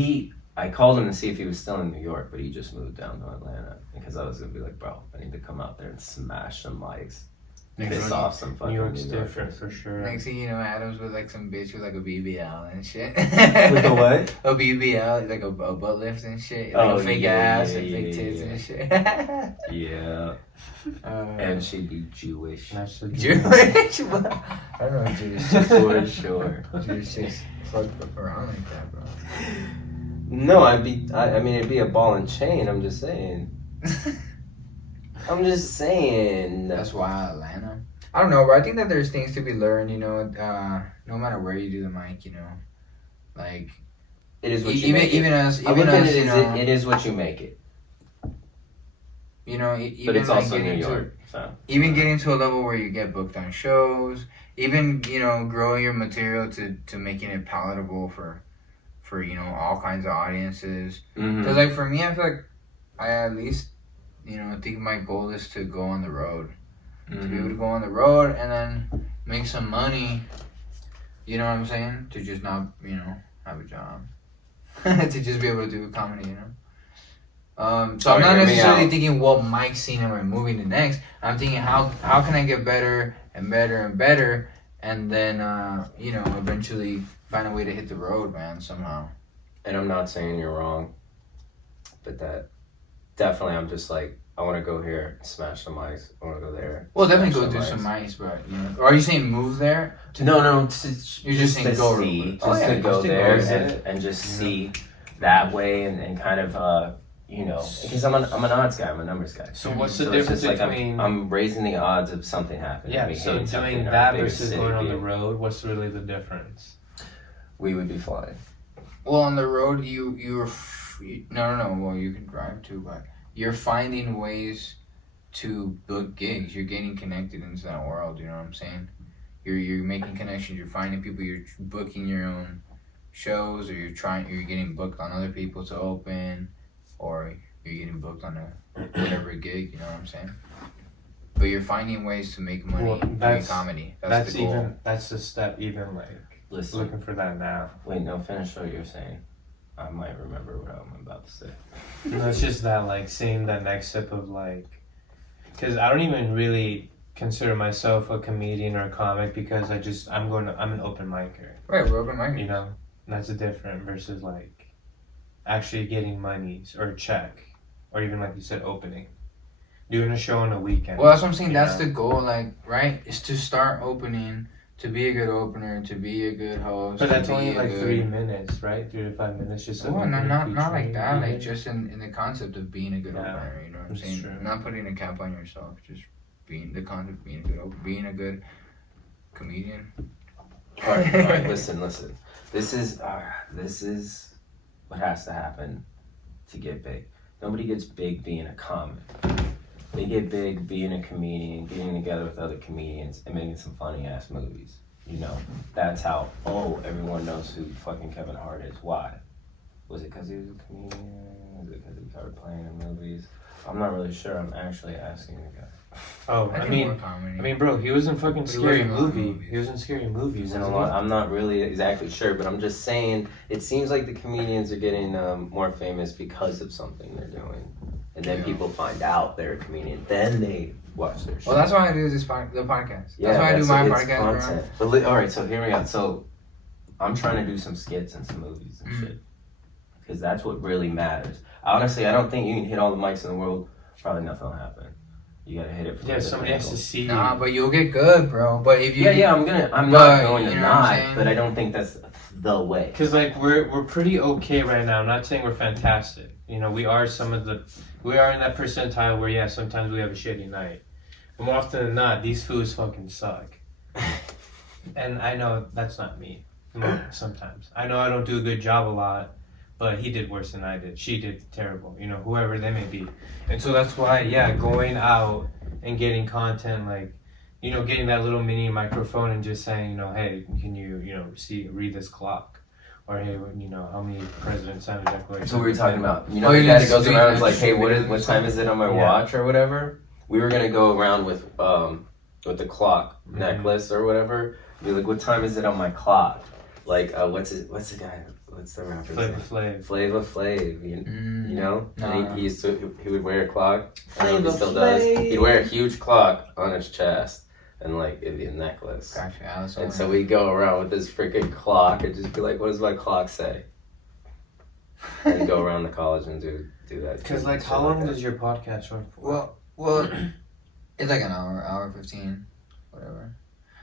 I called him to see if he was still in New York, but he just moved down to Atlanta because I was gonna be like, bro, I need to come out there and smash some mics, piss off some fucking New York's New Yorkers. different for sure. Next thing you know, Adam's with like some bitch with like a BBL and shit. With a what? A BBL, like a butt lift and shit. Oh, Like a fake yeah, ass yeah, and fake yeah, tits yeah. and shit. Yeah, and and she'd be Jewish That's the Jewish? What? I don't know Jewish chicks. for sure. Jewish chicks fuck around like that, bro. No, I mean, it'd be a ball and chain. I'm just saying. That's why Atlanta. I don't know, but I think that there's things to be learned. You know, no matter where you do the mic, you know, like It is what you make it. even us, I look at it you as know, it is what you make it. you know, even But it's like also New getting York. So. even getting to a level where you get booked on shows, even you know, growing your material to making it palatable for you know all kinds of audiences. Because like for me, I feel like I at least you know think my goal is to go on the road, to be able to go on the road and then make some money. You know what I'm saying? To just not you know have a job, to just be able to do comedy. You know. So I'm not necessarily thinking what mic scene am I moving to next. I'm thinking how can I get better and better and better, and then you know eventually find a way to hit the road, man, somehow. And I'm not saying you're wrong, but that definitely I'm just like I want to go here, smash some mics. I want to go there. Well, definitely go do some mics, but you know. Or are you saying move there? No. You're just saying go. See, to go there and just see that way and kind of you know, because I'm an odds guy, I'm a numbers guy. So what's the difference like between... I'm raising the odds of something happening. Yeah, so doing that versus going on the road, what's really the difference? We would be flying. Well, on the road, you're no. Well, you can drive too, but you're finding ways to book gigs. You're getting connected into that world. You know what I'm saying? You're making connections. You're finding people. You're booking your own shows, or you're getting booked on other people to open. Or you're getting booked on a whatever gig, you know what I'm saying? But you're finding ways to make money doing comedy. That's the goal. That's the step, even like looking for that now. Wait, no, finish what you're saying. I might remember what I'm about to say. No, it's just that like seeing that next step of like, because I don't even really consider myself a comedian or a comic because I'm an open micer. Right, we're open micer. You know, and that's a different versus like actually getting monies or a check or even like you said opening, doing a show on a weekend. Well, that's what I'm saying. That's the goal, like, right, is to start opening, to be a good opener, to be a good host. But that's only like 3 minutes, right? 3 to 5 minutes, just well, not like that, like just in the concept of being a good opener, you know what I'm saying? True. Not putting a cap on yourself, just being the concept of being a good comedian. All right, listen. This is what has to happen to get big. Nobody gets big being a comic. They get big being a comedian, getting together with other comedians and making some funny ass movies. You know, that's how, everyone knows who fucking Kevin Hart is. Why? Was it because he was a comedian? Was it because he started playing in movies? I'm not really sure. I'm actually asking the guy. Oh, I mean, bro, he was in fucking Scary Movie. He was in Scary Movie. He was in a lot. I'm not really exactly sure, but I'm just saying it seems like the comedians are getting more famous because of something they're doing, and then people find out they're a comedian. Then they watch their show. Well, that's why I do the podcast. Yeah, that's why I do my podcast. Content. But all right, so hear me out. So I'm trying to do some skits and some movies and shit, because that's what really matters. Honestly, I don't think you can hit all the mics in the world. Probably nothing will happen. You gotta hit it. From somebody has to see. Nah, but you'll get good, bro. But if you I'm not going to not, but I don't think that's the way. Cause like we're pretty okay right now. I'm not saying we're fantastic. You know, we are in that percentile where sometimes we have a shitty night. But more often than not, these foods fucking suck. And I know that's not me. Sometimes I know I don't do a good job a lot. But he did worse than I did. She did terrible. You know, whoever they may be. And so that's why, going out and getting content, like, you know, getting that little mini microphone and just saying, you know, hey, can you, you know, read this clock? Or, hey, you know, how many presidents signed a declaration? So we were talking about, you know, the guy that goes around and is like, hey, what time is it on my watch or whatever? We were going to go around with the clock necklace or whatever. Be like, what time is it on my clock? Like, what's the guy? What's the rapper's name? Flava Flav. You know? And he would wear a clock. And he still does. He'd wear a huge clock on his chest. And like it'd be a necklace. Gotcha. And so we'd go around with this freaking clock and just be like, what does my clock say? And go around the college and do that. Because like how long does your podcast run for? Well it's like an hour 15, whatever.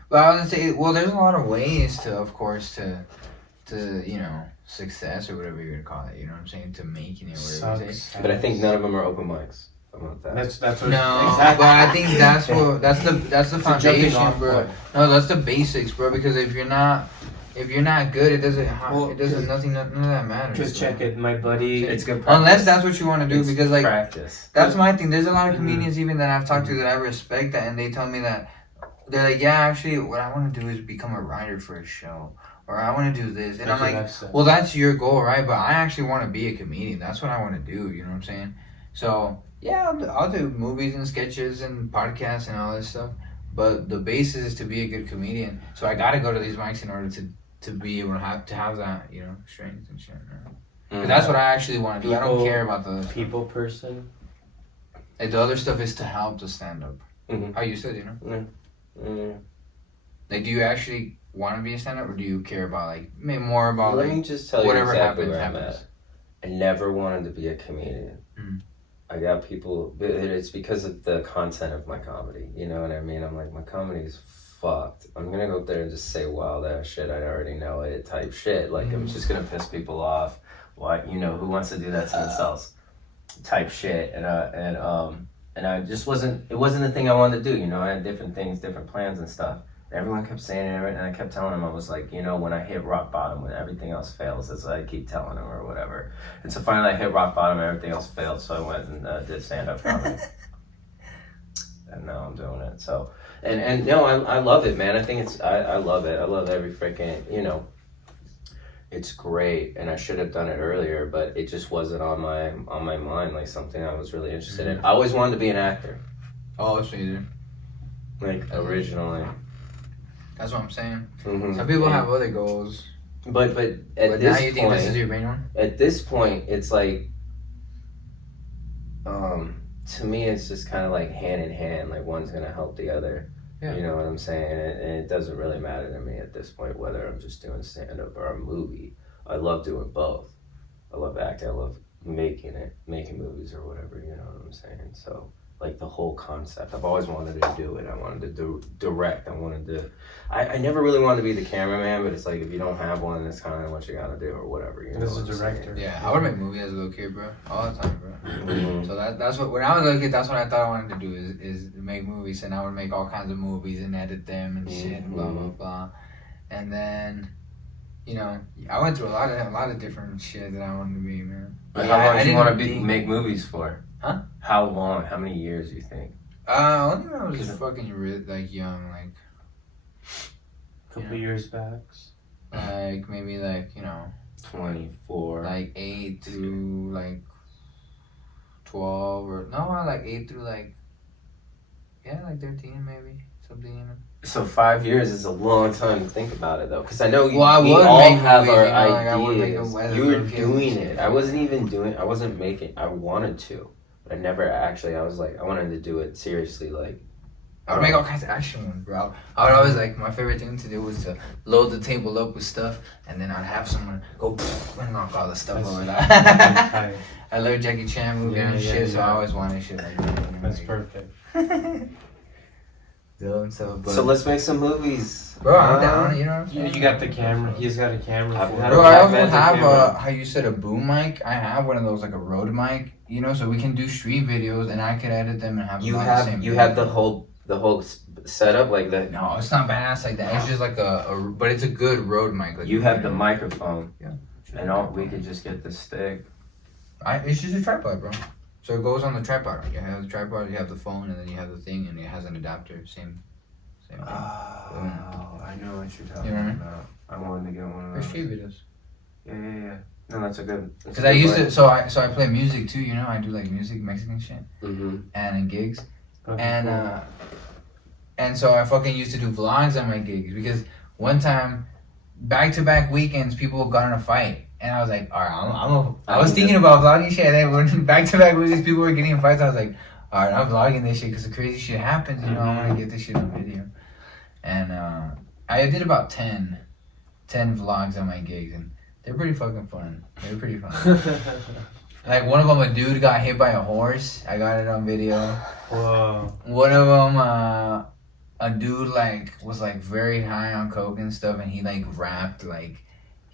But I was gonna say, well, there's a lot of ways to, of course, to you know, success or whatever you're gonna call it. You know what I'm saying? To making it, whatever you say. Sucks. But I think none of them are open mics. I want that. That's what. No, exactly. but I think that's the It's a jumping foundation, off bro. point. No, that's the basics, bro. Because if you're not good, it doesn't. Well, None of that matters. Cause bro. check it, my buddy. It's good practice. Unless that's what you want to do, It's because like practice. that's my thing. There's a lot of Mhm. comedians even that I've talked to that I respect that, and they tell me that they're like, yeah, actually, what I want to do is become a writer for a show, or I want to do this, and That's I'm what like, I've said. well, that's your goal, right? But I actually want to be a comedian. That's what I want to do. You know what I'm saying? So yeah, I'll do movies and sketches and podcasts and all this stuff. But the basis is to be a good comedian. So I got to go to these mics in order to be able to have that, you know, strength and shit. Man. But that's what I actually want to do. I don't People- care about the people person. like, the other stuff is to help the stand up. Mhm. How you said, you know. Mm. Like, do you actually want to be a stand up, or do you care about like maybe more about Let like me just tell you whatever exactly happens where I'm happens? at. I never wanted to be a comedian. Mm. I got people, but it's because of the content of my comedy. You know what I mean? I'm like, my comedy is fucked. I'm gonna go up there and just say wild ass shit. I already know it type shit. Like, I'm just gonna piss people off. Why, you know, who wants to do that to themselves? Type shit. And I just wasn't, it wasn't the thing I wanted to do. You know, I had different things, different plans and stuff. Everyone kept saying it, and I kept telling them, I was like, you know, when I hit rock bottom, when everything else fails, that's what I keep telling them or whatever. And so finally I hit rock bottom and everything else failed, so I went and did stand-up comedy. And now I'm doing it. So, and no, I love it, man. I think it's, I love it. I love every freaking, you know, it's great, and I should have done it earlier, but it just wasn't on my mind, like something I was really interested in. I always wanted to be an actor, Oh, so you do. like originally. That's what I'm saying. Mm-hmm. Some people have other goals, But at but this now you point, think this is your main one. at this point, it's like, to me, it's just kind of like hand in hand. Like, one's gonna help the other. Yeah. You know what I'm saying? And it doesn't really matter to me at this point whether I'm just doing stand up or a movie. I love doing both. I love acting. I love making movies or whatever. You know what I'm saying? So, like, the whole concept. I've always wanted to do it. I wanted to direct. I never really wanted to be the cameraman, but it's like, if you don't have one, it's kind of what you gotta do or whatever. You know As a what I'm director. Yeah, I would make movies as a little kid, bro, all the time, bro. saying? So that's what when I was a little kid, that's what I thought I wanted to do is make movies, and I would make all kinds of movies and edit them and shit and blah blah blah, and then, you know, I went through a lot of different shit that I wanted to be, man. But how long I do you want to didn't think- make movies for? Huh? How long? How many years do you think? Only when I was fucking like young, like Couple years back. maybe like, you know, 24. like 8 through like 12 or no, like 8 through like, yeah, like 13 maybe, something, you know. So 5 years is a long time to think about it, though, because I know Well, I we would all make have movies, our you know, like, I would make ideas. them as a You were little kid. doing it. I wasn't making. I wanted to, but I never actually. I was like, I wanted to do it seriously, like. I would make all kinds of action ones, bro. I would always, like, my favorite thing to do was to load the table up with stuff, and then I'd have someone go and knock all the stuff over that. Right. I love Jackie Chan movies and Yeah, shit, so I yeah. always wanted shit like that. You know, That's like, perfect. so, but, So let's make some movies. bro, I'm down, you know what I'm saying? You got the camera. He's got a camera. I've- Bro, I also I've had the have camera. how you said a boom mic. I have one of those, like a Rode mic, you know, so we can do street videos, and I could edit them and have them You on the same have video. the whole setup, like the. No, it's not badass like that. It's just like but it's a good Rode mic. Like You have the microphone, Yeah. and all we could just get the stick. It's just a tripod, bro. So it goes on the tripod. Like, you have the tripod, you have the phone, and then you have the thing, and it has an adapter. Same thing. Oh, I know what you're talking You know what I mean? about. I wanted to get one of For those. street videos. Yeah. No, that's a good. Because I used to, so I play music too. You know, I do like music, Mexican shit, Mm-hmm. and in gigs, Okay, and cool. and so I fucking used to do vlogs on my gigs because one time, back-to-back weekends, people got in a fight. And I was like, all right, I was thinking about vlogging shit. And then when back-to-back weekends, people were getting in fights, I was like, all right, I'm vlogging this shit because the crazy shit happens. You know, I want to get this shit on video. And I did about 10 vlogs on my gigs, and they're pretty fucking fun. They were pretty fun. Like, one of them, a dude got hit by a horse. I got it on video. Whoa. One of them, a dude, like, was, like, very high on coke and stuff, and he, like, rapped, like,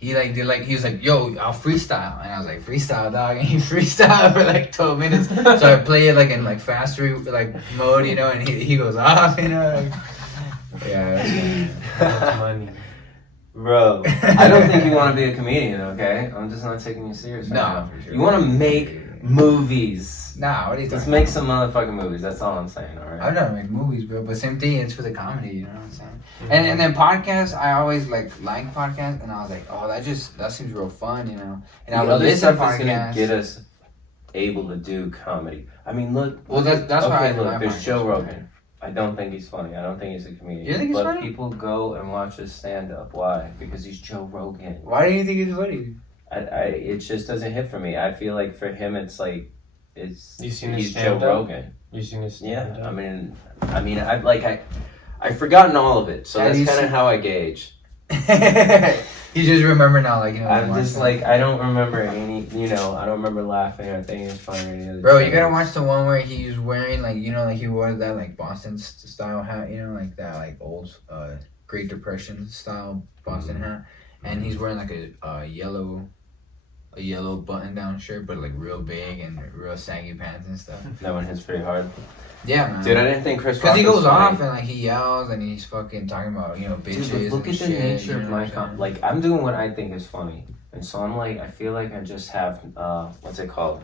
he was like, yo, I'll freestyle, and I was like, freestyle, dog, and he freestyled for like 12 minutes. So I play it like in like faster like mode, you know, and he goes off, you know. Like, yeah, That's money. Bro, I don't think you want to be a comedian, okay? I'm just not taking you serious right now. for sure. You want to make movies. Nah, what are you Let's talking make about? some motherfucking movies. That's all I'm saying, alright? I'm not make movies, bro, but same thing. It's for the comedy, you know what I'm saying? And then podcasts, I always like podcasts, and I was like, oh, that seems real fun, you know. And I The would other listen to stuff is gonna podcasts. get us able to do comedy. I mean, look. Well, that's why I okay, do my look. There's podcast, Joe right? Rogan. I don't think he's funny. I don't think he's a comedian. You think he's but funny? people go and watch his stand-up. Why? Because he's Joe Rogan. Why do you think it's funny? It just doesn't hit for me. I feel like for him, it's like You seen his he's Joe stand-up? Rogan. You seen his Yeah, stand-up? I've forgotten all of it, so Have that's you kind of seen- how I gauge. You just remember now, like, you know. I'm just like, I don't remember any, I don't remember laughing or thinking it's funny or any of the Bro, you gotta jokes. watch the one where he's wearing, like, you know, like he wore that, like, Boston style hat, you know, like that, like, old, Great Depression style Boston hat. And he's wearing, like, a yellow button-down shirt, but, like, real big and real saggy pants and stuff. That one hits pretty hard. Yeah, man. Dude, I didn't think Chris Rock Because he was goes funny. off and, like, he yells and he's fucking talking about, you know, bitches. Dude, but look and at the shit, nature you of know my what I'm saying? like, I'm doing what I think is funny. And so I'm like, I feel like I just have, what's it called?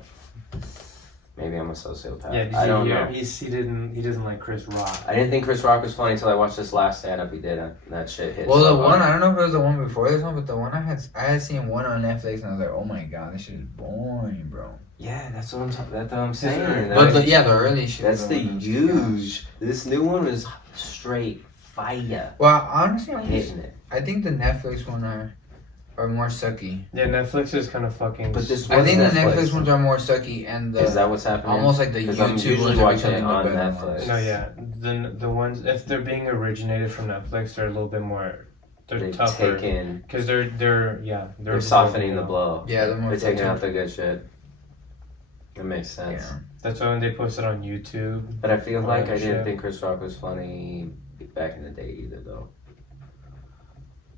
Maybe I'm a sociopath. Yeah, did I you don't hear? know. He doesn't like Chris Rock. I didn't think Chris Rock was funny until I watched this last stand-up he did, and that shit hit Well, so the one, hard. I don't know if it was the one before this one, but the one I had seen one on Netflix and I was like, oh my god, this shit is boring, bro. Yeah, that's what I'm saying. But the early shit. That's was the one that was huge. This new one is straight fire. Well, honestly, Hitting it. I think the Netflix one are more sucky. Yeah, Netflix is kind of fucking. But this I think the Netflix. Netflix ones are more sucky, and Is the that what's happening? almost like the 'Cause I'm YouTube usually ones are watching it becoming on the better Netflix. ones. No, yeah, the ones if they're being originated from Netflix, they're a little bit more. They're They've tougher taken. because they're Softening the blow. Yeah, they're more. They're taking out filtered. the good shit. That makes sense. Yeah. That's why when they post it on YouTube. But I feel like I didn't shit. think Chris Rock was funny back in the day either, though.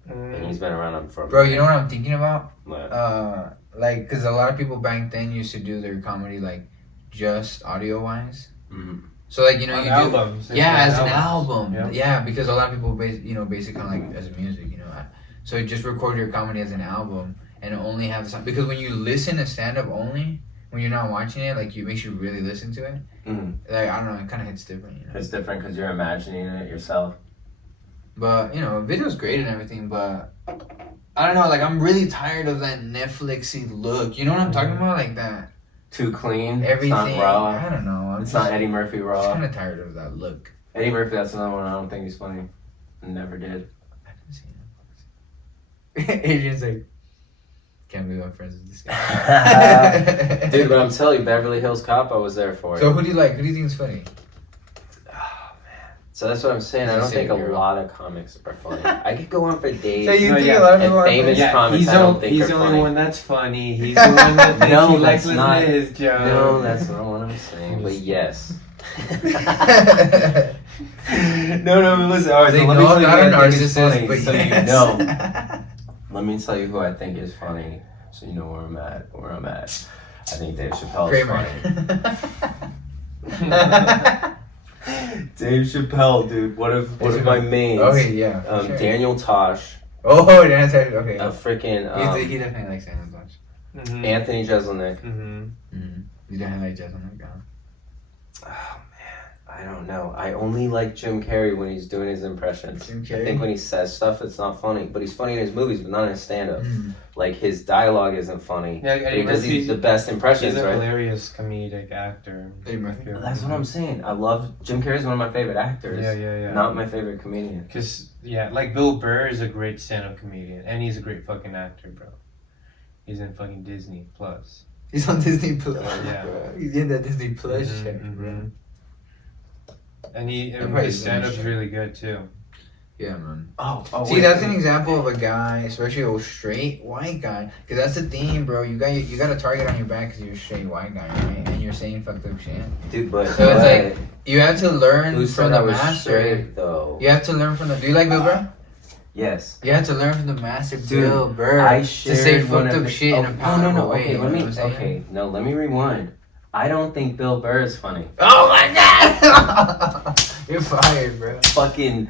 And he's been around for a Bro, minute. you know what I'm thinking about? What? Like, cause a lot of people back then used to do their comedy like just audio wise. Mhm. So like, you know, On you albums. do They yeah put as an albums. album. Yep. Yeah, because a lot of people base it kind of like as music, you know. So you just record your comedy as an album and only have the song, because when you listen to stand up only, when you're not watching it, like it makes you really listen to it. Mhm. Like I don't know, it kind of hits different, you know. It's different because you're imagining it yourself. But you know, video's great and everything, but I don't know. Like I'm really tired of that Netflixy look. You know what I'm talking about? Like that Too clean. everything. It's not raw. I don't know. I'm It's just not Eddie Murphy raw. kind of tired of that look. Eddie Murphy, that's another one I don't think he's funny. Never did. I haven't seen it. Adrian's like, can't believe I'm friends with this guy. Dude, but I'm telling you, Beverly Hills Cop, I was there for it. So who do you like? Who do you think is funny? So that's what I'm saying. I He's a don't think a savior. lot of comics are funny. I could go on for days. So you No, think yeah. a lot of And people are famous funny? comics he's I don't think he's are the only funny. one that's funny. He's the one that thinks No, he likes that's not- listening to his joke. No, that's not what I'm saying. But yes. no, listen. All right, They so let me know tell you I'm who not I a think is narcissist, funny. but So yes. you know. Let me tell you who I think is funny, so you know where I'm at. I think Dave Chappelle is Kramer. funny. Dave Chappelle, dude. One of my mains. Okay, yeah. Sure. Daniel Tosh. Oh, that's okay. A freaking he definitely likes Anna's Bunch. Mhm. Anthony Jeselnik. Mhm. You definitely like Jess on that guy. Oh man, I don't know. I only like Jim Carrey when he's doing his impressions. Jim I Carrey? think when he says stuff, it's not funny. But he's funny in his movies, but not in his stand-up. Mhm. Like his dialogue isn't funny. Yeah, But Eddie he does Murphy- the best impressions, He's a right? hilarious comedic actor. Eddie Murphy. That's what I'm saying. I love Jim Carrey's one of my favorite actors. Yeah. Not my favorite comedian. Cause like Bill Burr is a great stand-up comedian, and he's a great fucking actor, bro. He's in fucking Disney Plus. He's on Disney Plus. Yeah. Bro. He's in that Disney Plus Mhm, shit, bro. mhm. And They're probably his stand-up's doing really good too. Yeah, man. Oh, See, that's an example of a guy, especially a straight white guy, because that's the theme, bro. You got a target on your back because you're a straight white guy, right? And you're saying fucked up shit. Dude, but So it's like you have to learn who from said I the was master. straight though? You have to learn from the. Do you like Bill Burr? Yes. You have to learn from the master Dude, Bill Burr I to shared say one fucked of up the- shit in a no, powerful way. okay, you know what I'm saying? okay, no, let me rewind. I don't think Bill Burr is funny. Oh my god! You're fired, bro. Fucking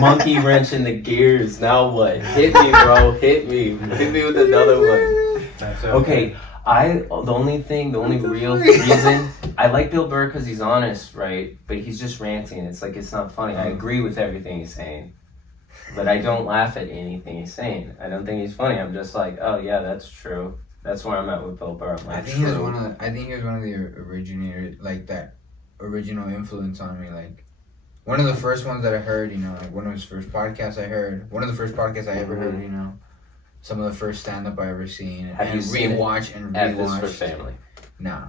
monkey wrench in the gears. Now what? Hit me, bro. Hit me. Hit me with another one. That's Okay, the only real reason I like Bill Burr because he's honest, right? But he's just ranting. It's like it's not funny. I agree with everything he's saying, but I don't laugh at anything he's saying. I don't think he's funny. I'm just like, oh yeah, that's true. That's where I'm at with Bill Burr. I'm like, I think he was one of the originators, like that original influence on me. Like one of the first ones that I heard, you know, like one of his first podcasts I heard. One of the first podcasts I ever heard, you know. Some of the first stand up I ever seen. Have you seen rewatch and F is for rewatch? Family. Nah.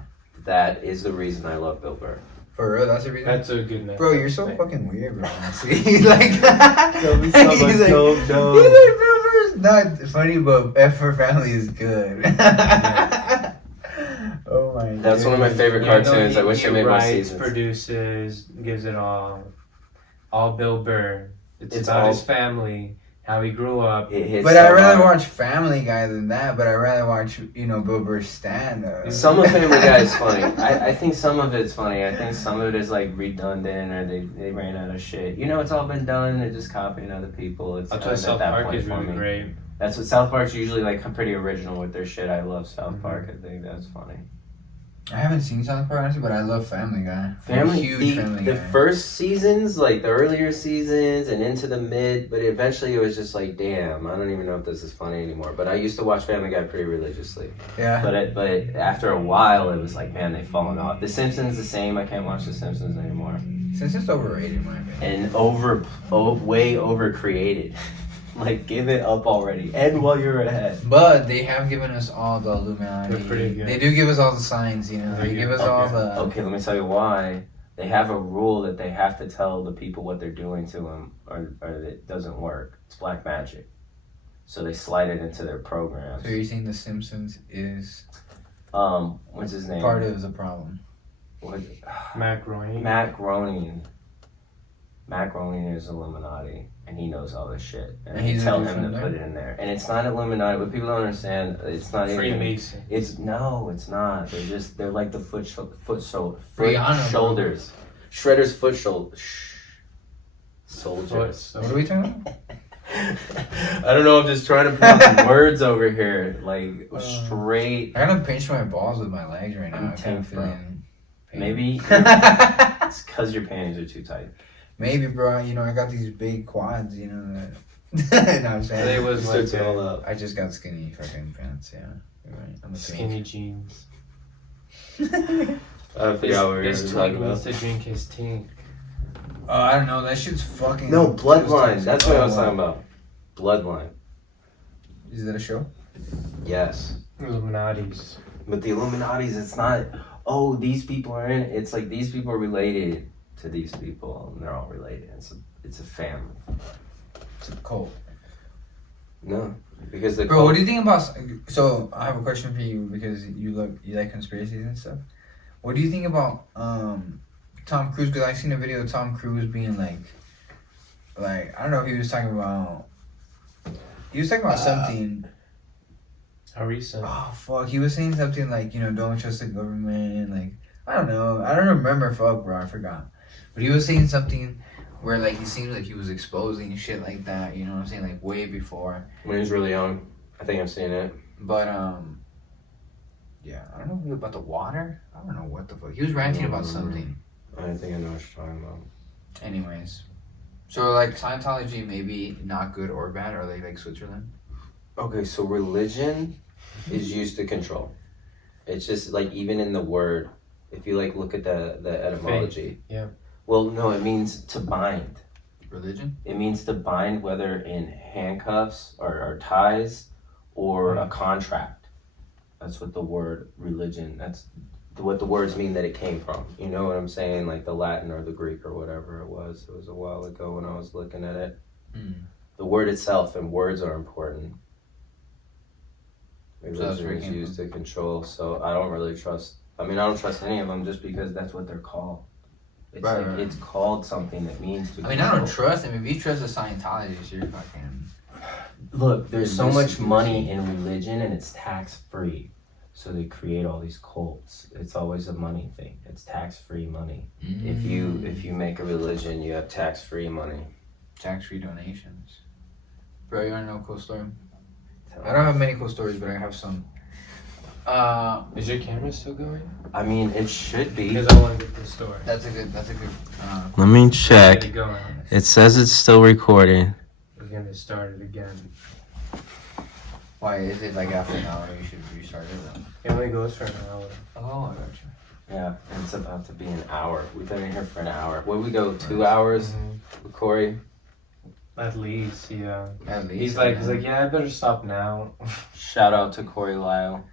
That is the reason I love Bill Burr. For real, that's the reason. That's a good name. Bro, you're so fucking weird, bro. Honestly, he's like, Tell me some he's like, dope, he's dope. like, Bill Burr's not funny, but F for Family is good. Oh my. That's one of my favorite You know, cartoons. I wish he I made more writes, seasons. produces, gives it all. All Bill Burr. It's about all- his family, how he grew up. It hits But so I'd rather hard. watch Family Guy than that. But I'd rather watch, you know, Bill Burr's stand up. Some of Family Guy is funny. I think some of it's funny. I think some of it is like redundant or they ran out of shit. You know, it's all been done. They're just copying other people. It's That's kind why of South at that Park point is for really me. great. That's what South Park's usually like pretty original with their shit. I love South Park. I think that's funny. I haven't seen South Park honestly, but I love Family Guy. I'm a huge the Family the Guy. first seasons, like the earlier seasons and into the mid, but eventually it was just like, damn, I don't even know if this is funny anymore. But I used to watch Family Guy pretty religiously. Yeah. But after a while, it was like, man, they've fallen off. The Simpsons the same. I can't watch The Simpsons anymore. Since it's overrated, in my opinion. And way over created. Like, give it up already. End while you're ahead. But they have given us all the Illuminati. They're pretty good. They do give us all the signs, you know. They give us all the. Okay, let me tell you why. They have a rule that they have to tell the people what they're doing to them, or it doesn't work. It's black magic. So they slide it into their programs. So you're saying The Simpsons is What's his name? part of the problem? What? Matt Groening. Matt Groening. Matt Groening is Illuminati, and he knows all this shit. And And they he's tell in him to there? put it in there. And it's not Illuminati. What people don't understand, it's not even. Freemason. It's not. They're like the foot Rihanna, shoulders. Shredder's foot soldiers. So, What are we talking about? I don't know. I'm just trying to pronounce words over here, like straight. I gotta pinch my balls with my legs right now. I'm I'm kind of tense, bro. feeling pain. Maybe it's because your panties are too tight. Maybe, bro. You know, I got these big quads. You know that. No, I'm they saying. was Starts like it all up. I just got skinny fucking pants. Yeah. You're right. I'm a skinny jeans. I forgot what we were This talking twink needs about. to drink his tink. Oh, I don't know. That shit's fucking. No, Bloodline. too That's what I was expensive. talking about. Bloodline. Is that a show? Yes. Illuminati's. But the Illuminati's, it's not, oh, these people are in it. It's like these people are related to these people, and they're all related. It's a family. It's a cult. No, because the Bro, what do you think about? So I have a question for you because you like conspiracies and stuff. What do you think about Tom Cruise? Because I seen a video of Tom Cruise being like I don't know. He was talking about something. How recent? Oh fuck! He was saying something like, you know, don't trust the government. Like, I don't know. I don't remember. Fuck, bro. I forgot. But he was saying something where like he seems like he was exposing shit like that. You know what I'm saying? Like way before. When he was really young. I think I've seen it. But yeah, I don't know about the water. I don't know what the fuck. He was ranting about something. I don't think I know what you're talking about. Anyways, so like Scientology maybe not good or bad, or like Switzerland. Okay, so religion is used to control. It's just like even in the word, if you like look at the etymology. Yeah. Well, no, it means to bind. Religion. It means to bind, whether in handcuffs or ties or a contract. That's what the word religion, that's what the words mean that it came from. You know what I'm saying? Like the Latin or the Greek or whatever it was. It was a while ago when I was looking at it. The word itself, and words are important. that's where Religion it is came used to control, so I don't really trust. I mean, I don't trust any of them just because that's what they're called. It's Right, like right. it's called something that means to. I mean, I don't trust him. If you trust a Scientologist, you're fucking. Look, there's so Loosey much money goosey. in religion, and it's tax free. So they create all these cults. It's always a money thing. It's tax free money. If you make a religion, you have tax free money. Tax-free donations. Bro, you wanna know a cool story? I don't have many cool stories, but I have some. Is your camera still going? I mean, it should be. Because I want to get this story. That's a good. Let me Get it going. It says it's still recording. We're gonna start it again. Why is it like after an hour you should restart it? It only goes for an hour. Oh, I got you. Yeah, and it's about to be an hour. We've been in here for an hour. Where we go? 2 hours with Corey? At least, yeah. At least. He's like, yeah, I better stop now. Shout out to Corey Lyle.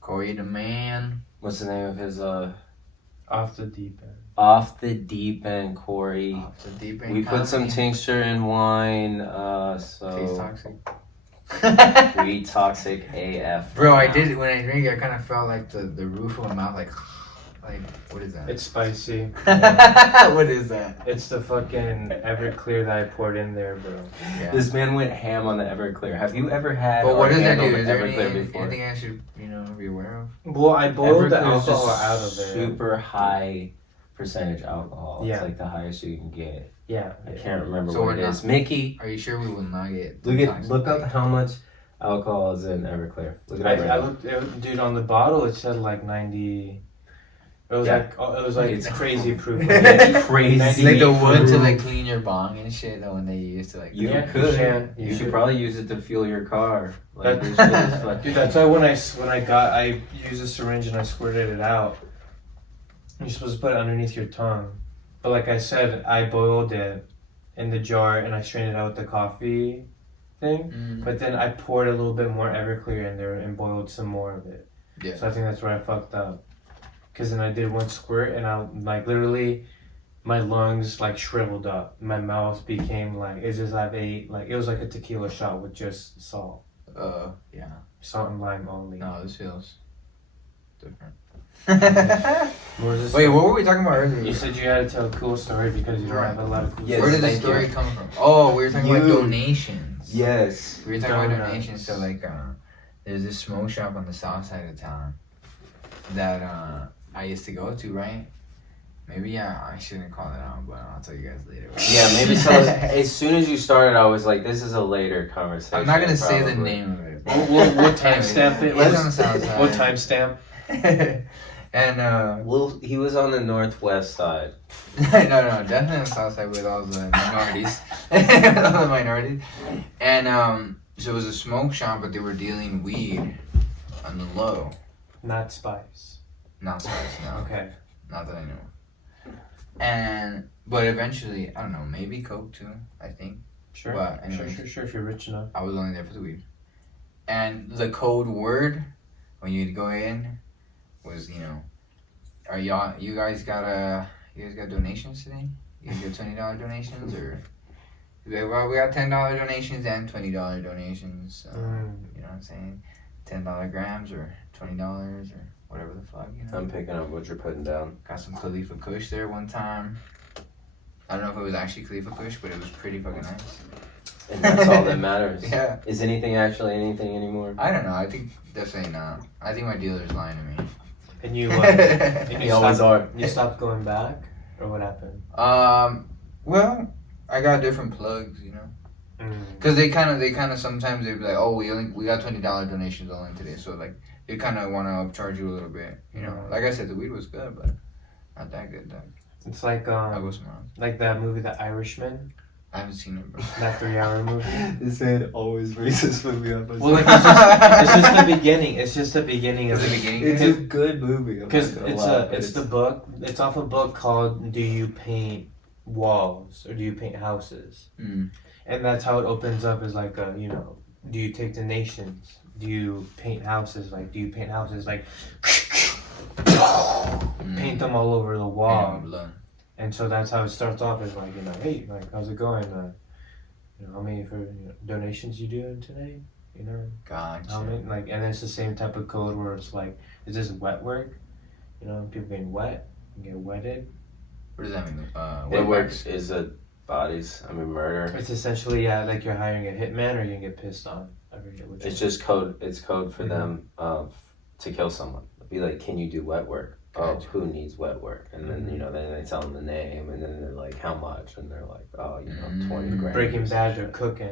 Corey the man. What's the name of his Off the deep end. Off the Deep End, Corey. Off the deep end We put some comedy. tincture in wine, Tastes so toxic. we toxic AF. Bro, I now. did when I drink. I kind of felt like the roof of my mouth, like what is that? It's spicy. What is that? It's the fucking Everclear that I poured in there, bro. Yeah. This man went ham on the Everclear. Have you ever had? But what or does that handled do? Is there Everclear before? anything I should be aware of? Well, I boiled the Everclear is alcohol just out of there. super high percentage alcohol. Yeah. It's like the highest you can get. Yeah. I can't remember So what it we're is. Mickey, Are you sure we will not get? look up how much alcohol is in Everclear. Look it up right I now. looked, dude, on the bottle it said like 90. It was Yeah. like it's crazy proof. It's crazy. It's like the wood to proof. like clean your bong and shit. The one they use to like. You Yeah, could. you can. You You should could. probably use it to fuel your car. Like, That- this shit is fucking- Dude, that's why when I used a syringe and I squirted it out. You're supposed to put it underneath your tongue, but like I said, I boiled it in the jar and I strained it out with the coffee thing. Mm. But then I poured a little bit more Everclear in there and boiled some more of it. Yeah. So I think that's where I fucked up. Cause then I did one squirt and I like literally, my lungs like shriveled up. My mouth became like it was like a tequila shot with just salt, Yeah. salt and lime only. No, this feels different. What was this? Wait, what were we talking about earlier? You said you had to tell a cool story because you don't Right. have a lot of cool Yes, Where did the thank story you. come from? Oh, we were talking about You. donations. Yes. We were talking about Donuts. donations. So like, there's this smoke shop on the south side of town that I used to go to, right? Maybe I shouldn't call it out, but I'll tell you guys later. Yeah, maybe so. As soon as you started, I was like, this is a later conversation. I'm not gonna say the probably. name of it. We'll timestamp it. It's on the south side. We'll timestamp. And Well, he was on the northwest side. no, definitely on the south side with all the minorities. With all the minorities. And so it was a smoke shop, but they were dealing weed on the low. Not spice. Not spice, no. Okay. Not that I know. But eventually, I don't know, maybe coke too, I think. Sure. But anyways. Sure. If you're rich enough. I was only there for the weed. And the code word when you'd go in was, you guys got donations today? You guys got $20 donations or well, we got $10 donations and $20 donations. So, You know what I'm saying? $10 grams or $20 or whatever the fuck, I'm picking up what you're putting down. Got some Khalifa Kush there one time. I don't know if it was actually Khalifa Kush, but it was pretty fucking nice. And that's all that matters. Yeah. Is anything actually anything anymore? I don't know. I think definitely not. I think my dealer's lying to me. And you and They you always stopped, are. you stopped going back, or what happened? Well, I got different plugs, Cause they kind of sometimes they'd be like, oh, we got $20 donations only today, so like they kind of want to upcharge you a little bit, Like I said, the weed was good, but not that good. Though. It's like I'll go somewhere else. like that movie, The Irishman, I haven't seen it, bro. that 3-hour movie. This man always raises movie up. Well, like it's just the beginning. It's just the beginning of It's the it. beginning. It's a good movie. Because it's the book. It's off a book called "Do You Paint Walls or Do You Paint Houses?" Mm. And that's how it opens up. Is like do you take donations? Do you paint houses? Like, do you paint houses like paint them all over the wall? And so that's how it starts off. Is like hey, like how's it going? How many donations you doing today? Gotcha. How many, and it's the same type of code where it's like, is this wet work? People getting wet and get wetted. What does that mean? Wet work is a bodies. I mean, murder. It's essentially like you're hiring a hitman or you're gonna get pissed on. I forget which. It's just code. It's code for them to kill someone. Be like, can you do wet work? Gotcha. Who needs wet work? And then then they tell them the name, and then they're like, how much? And they're like, 20 grand. Breaking Bad, they're cooking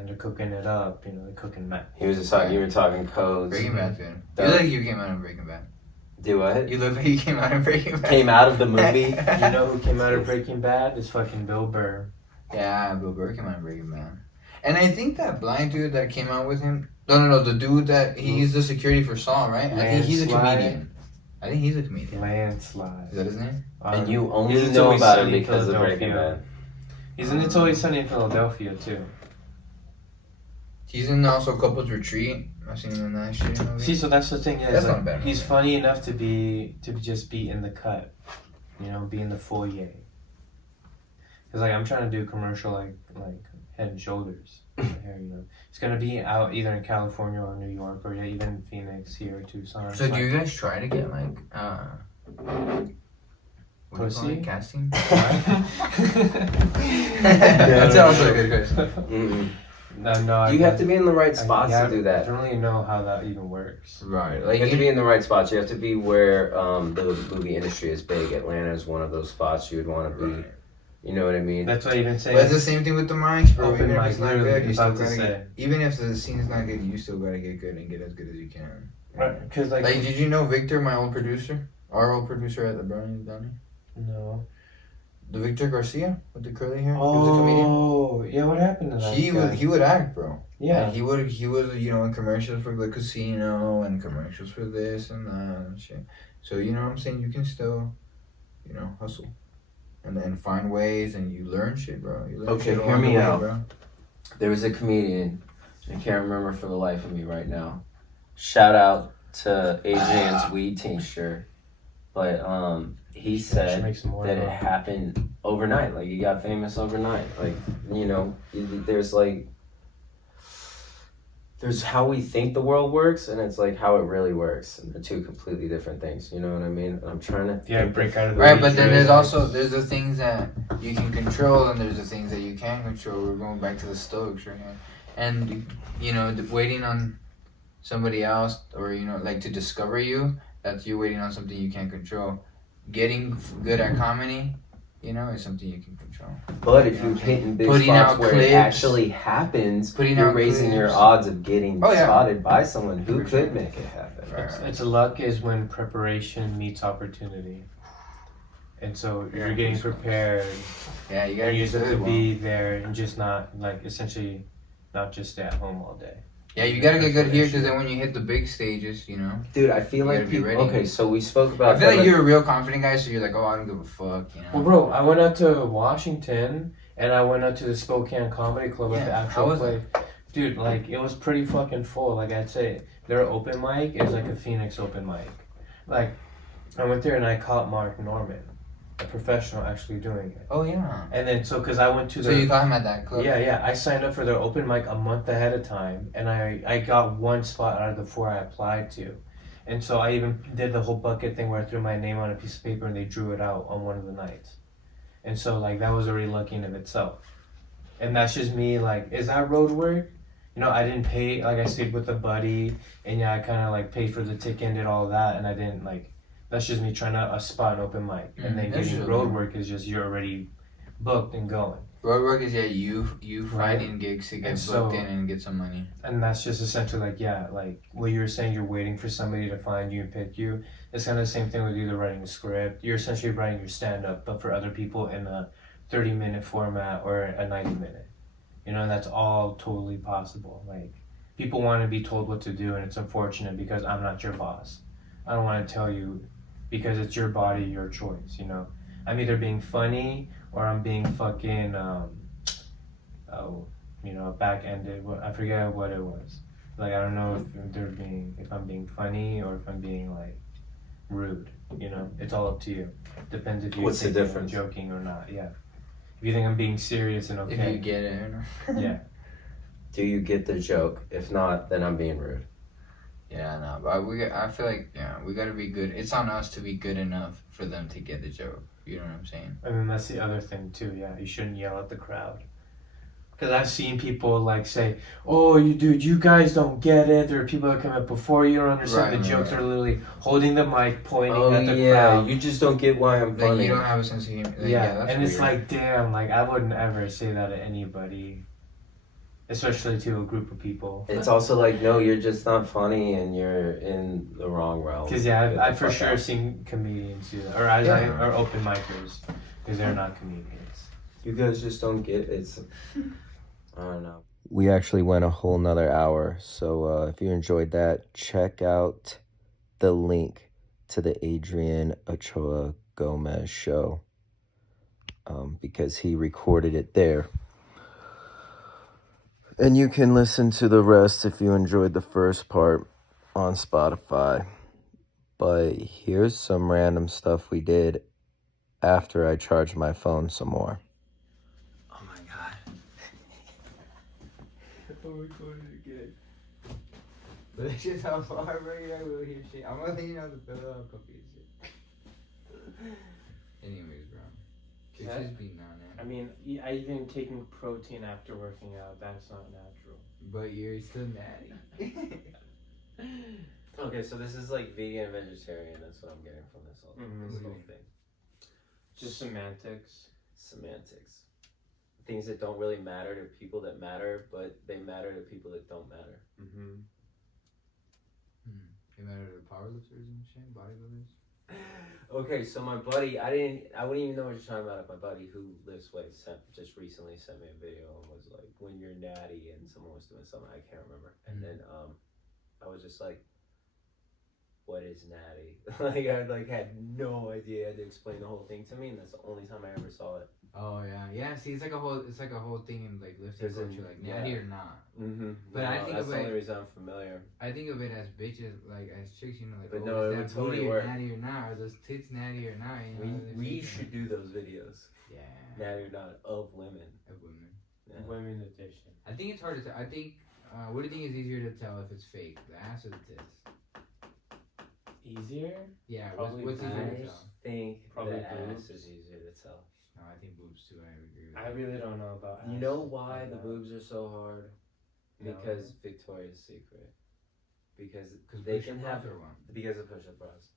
it up. They're cooking meth. He was just talking. You were talking codes. Breaking Bad's good. You look like you came out of Breaking Bad. Do what? You look like you came out of Breaking Bad. Came out of the movie. You know who came out of Breaking Bad? It's fucking Bill Burr. Yeah, Bill Burr came out of Breaking Bad. And I think that blind dude that came out with him. No, the dude that he's the security for Saul, right? I think he's a comedian. Landslide. Is that his name? And you He's only in know Always about Sunny him in because of Breaking Philadelphia. Bad. He's in It's Always Sunny in Philadelphia too. He's in also Couples Retreat. I've seen him in that shit. See, so that's the thing is, That's not bad. he's funny enough to just be in the cut, be in the foyer. Cause I'm trying to do commercial like Head and Shoulders. Here, it's gonna be out either in California or New York or even Phoenix here, Tucson. So do you guys try to get like pussy casting? That's also a good question. No. You have to be in the right spots to do that. I don't really know how that even works. Right, like You have to be in the right spots. You have to be where the movie industry is big. Atlanta is one of those spots you would want to be. You know what I mean? That's what I even say. But it's the same thing with the mics, bro. Open Even if mic, it's not literally, good, you still about to gotta say. get, even if the scene's not good, you still gotta get good and get as good as you can. Right, cause Like, did you know Victor, my old producer, our old producer at the Brownies down here? No. The Victor Garcia with the curly hair. He was a comedian. Oh, yeah. What happened to that? He would act, bro. Yeah. Like, he was in commercials for the casino and commercials for this and that and shit. So you know what I'm saying? You can still, hustle. And then find ways and you learn shit, bro. You learn Okay, shit hear along the me way, out. bro. There was a comedian. I can't remember for the life of me right now. Shout out to Adrian's weed tincture. But he said that it happened overnight. Like, he got famous overnight. Like, there's how we think the world works, and it's like how it really works, and they're two completely different things. You know what I mean? I'm trying to break out of the right, but then there's the things that you can control, and there's the things that you can't control. We're going back to the Stoics right now, and waiting on somebody else, or to discover you. That's you waiting on something you can't control. Getting good at comedy, is something you can control. But if you hit in big Putting spots out where clips, it actually happens, putting you're out raising your clips. odds of getting Oh, yeah. spotted by someone who For could sure. make it happen. It's luck is when preparation meets opportunity. And so you're getting prepared. Yeah, you gotta And you use just have it to well. be there and just not essentially not just stay at home all day. Yeah, you gotta get good here because then when you hit the big stages, Dude, I feel You like gotta be people. ready. Okay, so we spoke about. I feel that, like you're a real confident guy, so you're like, oh, I don't give a fuck, Well, bro, I went out to Washington and I went out to the Spokane Comedy Club at the Yeah, actual how was place. Dude, it was pretty fucking full. Like, I'd say their open mic is like a Phoenix open mic. Like, I went there and I caught Mark Norman, a professional, actually doing it. Oh yeah. And then, because I went to So you caught him at that club? Yeah, I signed up for their open mic a month ahead of time, and I got one spot out of the 4 I applied to. And so I even did the whole bucket thing where I threw my name on a piece of paper and they drew it out on one of the nights. And so, that was already lucky in of itself. And that's just me, is that road work? I didn't pay, I stayed with a buddy, and I kind of, paid for the ticket and did all that, and I didn't, that's just me trying to spot an open mic. And then that's getting just road okay. work is just you're already booked and going. Road work is you finding gigs to get And booked so- in and get some money. And that's just essentially what you were saying, you're waiting for somebody to find you and pick you. It's kind of the same thing with either writing a script. You're essentially writing your stand-up, but for other people in a 30-minute format or a 90-minute. And that's all totally possible. People want to be told what to do, and it's unfortunate because I'm not your boss. I don't want to tell you because it's your body, your choice, I'm either being funny or I'm being fucking, back-ended. I forget what it was. I don't know if I'm being funny or if I'm being rude. It's all up to you. Depends if you What's the think I'm difference? joking or not. Yeah. If you think I'm being serious and okay. If you get it. Yeah. Do you get the joke? If not, then I'm being rude. Yeah, no, but I feel like we gotta be good. It's on us to be good enough for them to get the joke. You know what I'm saying? I mean, that's the other thing too. Yeah, you shouldn't yell at the crowd. Because I've seen people like say, "Oh, you guys don't get it." There are people that come up before you don't understand Right, the jokes. right. Are literally holding the mic, pointing Oh at the yeah, crowd. you just don't get why I'm Like funny. you don't have a sense of humor. Like, Yeah, that's and it's weird. like, damn, like I wouldn't ever say that to anybody, especially to a group of people. It's also like, no, you're just not funny, and you're in the wrong realm. Because Get I've the for fuck sure out. seen comedians do that, or or open micers, because they're not comedians. You guys just don't get it. I don't know. We actually went a whole nother hour, so if you enjoyed that, check out the link to the Adrian Ochoa-Gomez Show, because he recorded it there. And you can listen to the rest if you enjoyed the first part on Spotify. But here's some random stuff we did after I charged my phone some more. Oh my god. I'm recording again. But it's just how far, bro. I will hear shit. I'm gonna lean out the pillow. I'm confused. Anyways, bro. It's Yeah. just being on it. I mean, I even taking protein after working out. That's not natural. But you're still natty. Okay, so this is like vegan and vegetarian. That's what I'm getting from this whole, Mhm. this whole thing. Just semantics. Semantics. Things that don't really matter to people that matter, but they matter to people that don't matter. Mm-hmm. They matter to powerlifters and shit, bodybuilders. Okay, so my buddy, I wouldn't even know what you're talking about if my buddy who lifts weights just recently sent me a video and was like, when you're natty, and someone was doing something, I can't remember. And then I was just like, what is natty? Like I had no idea. I had to explain the whole thing to me, and that's the only time I ever saw it. Oh yeah. See, it's like a whole thing in like lifting There's a- culture, like natty yeah. or not. Mm-hmm. But I think that's of the it- only reason I'm familiar. I think of it as bitches, like as chicks, you know, like. But oh, no, it is would that totally booty work. natty or not? Are those tits natty or not? You know, We should do those videos. Yeah. Natty or not of women. Of women. Yeah. Women edition. I think it's hard to tell. I think. What do you think is easier to tell if it's fake, the ass or the tits? Easier? Yeah. Probably What's easier to I tell? think Probably the ass boobs. is easier to tell. No, I think boobs too. I agree with I that. really don't know about. You ass know why like the that. boobs are so hard? No. Because Victoria's Secret. Because Because they can have or one. because of push-up bras.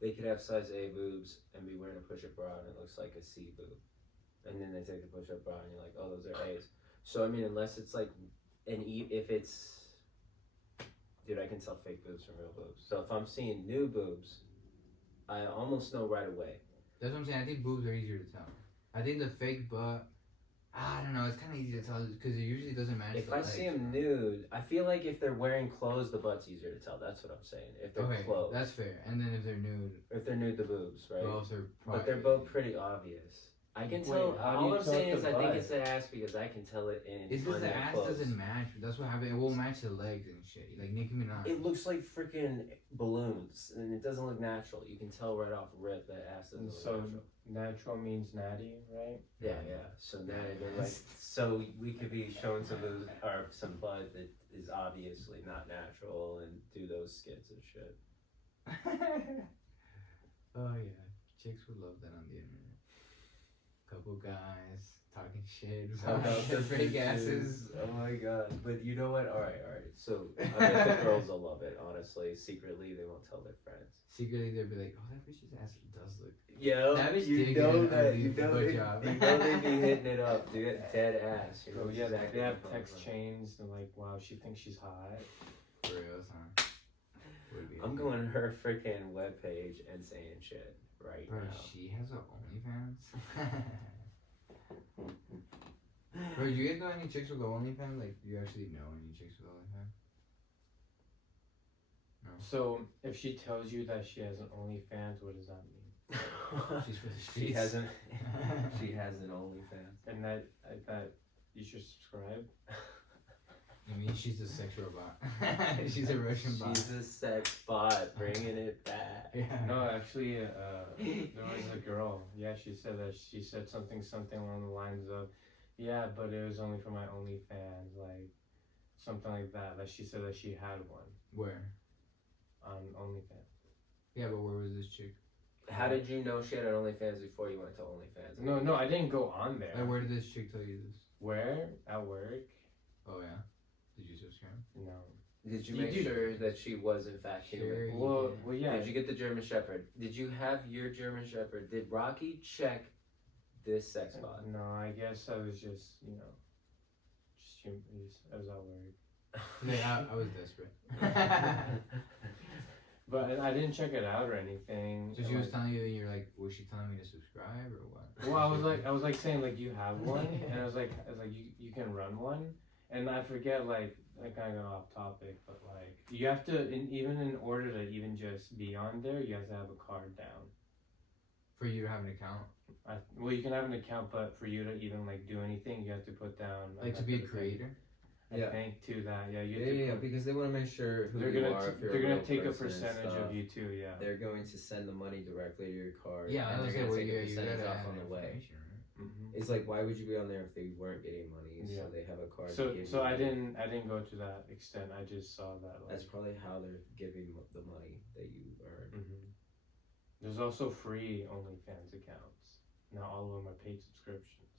They could have size A boobs and be wearing a push-up bra and it looks like a C boob. And then they take the push-up bra and you're like, oh, those are A's. So I mean, unless it's like if it's, dude, I can tell fake boobs from real boobs. So if I'm seeing new boobs, I almost know right away. That's what I'm saying. I think boobs are easier to tell. I think the fake butt, I don't know. It's kind of easy to tell because it usually doesn't match. If the I legs, see them nude, I feel like if they're wearing clothes, the butt's easier to tell. That's what I'm saying. If they're okay, clothes. that's fair. And then if they're nude, If they're nude, the boobs, right? both are. But they're both pretty obvious. I can tell. Wait, how do All you I'm tell saying the is I think butt? it's the ass because I can tell it in. It's because on the their ass clothes. doesn't match. That's what happened. It won't match the legs and shit. Like Nicki Minaj. It looks like freaking balloons, and it doesn't look natural. You can tell right off rip that ass doesn't look So natural. natural means natty, right? Yeah. So now they're like, so we could be showing some boobs or some butt that is obviously not natural, and do those skits and shit. Oh yeah, chicks would love that on the internet. Couple guys talking shit about their fake asses. Oh my god! But you know what? All right. So I bet the girls will love it. Honestly, secretly they won't tell their friends. Secretly, they'd be like, "Oh, that bitch's ass does look." Yeah, That bitch you did know get that. a You know good they, job. you know they be hitting it up. They get dead ass. You know Oh yeah, exactly they have what I'm text talking chains. They're like, wow, she thinks she's hot. For real, huh? Would be about. I'm going to her freaking webpage and saying shit right Bro, now. she has a OnlyFans. Bro, do you guys know any chicks with OnlyFans? Like, do you actually know any chicks with OnlyFans? No. So if she tells you that she has an OnlyFans, what does that mean? She's for the She streets. hasn't. She has an OnlyFans. And that you should subscribe. I mean, she's a sex robot. She's a Russian bot. She's a sex bot, bringing it back. Yeah. No, actually, there was a girl. Yeah, she said something along the lines of, yeah, but it was only for my OnlyFans, like something like that. Like she said that she had one Where? on OnlyFans. Yeah, but where was this chick? How did you know she had an OnlyFans before you went to OnlyFans? No, I didn't go on there. Like, where did this chick tell you this? Where? At work? Oh yeah. Did you subscribe? No. Did you make sure that she was in fact human? Well, yeah. Did you get the German Shepherd? Did you have your German Shepherd? Did Rocky check this sex bot? No, I guess I was just, I was at work. Yeah, I was desperate. But I didn't check it out or anything. So she was telling you, you're like, was she telling me to subscribe or what? Well, I was like saying like you have one, and I was like you can run one, and I forget like I kind of got off topic, but like you have to even in order to even just be on there, you have to have a card down. For you to have an account? Well, you can have an account, but for you to even like do anything, you have to put down like to be a creator. I think to that, Because they want to make sure who they're you gonna are. they're gonna take a percentage of you too. Yeah, they're going to send the money directly to your card. Yeah, and I was they're like, going to well, take a percentage off on the way. Right? Mm-hmm. It's like, why would you be on there if they weren't getting money? Yeah. So they have a card. So I didn't go to that extent. I just saw that. Like, that's probably how they're giving the money that you earn. Mm-hmm. There's also free OnlyFans accounts. Not all of them are paid subscriptions.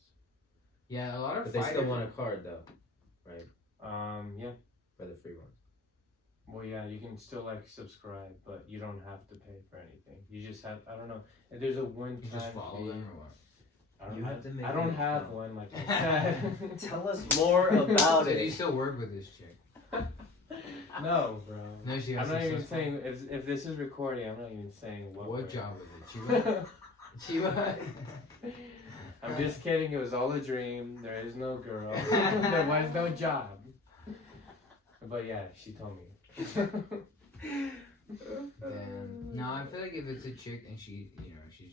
Yeah, a lot of. But they still want a card though, right? Yeah. For the free ones. Well, yeah, you can still like subscribe, but you don't have to pay for anything. You just have, I don't know. There's a one-time You just follow them or what? I don't have one like that. Tell us more about So it. do you still work with this chick? No, bro. No, she I'm has not even successful- saying if this is recording. I'm not even saying what. What work. job was it? Chiba? Chiba? I'm just kidding. It was all a dream. There is no girl. There was no job. But yeah, she told me. Damn. No, I feel like if it's a chick and she's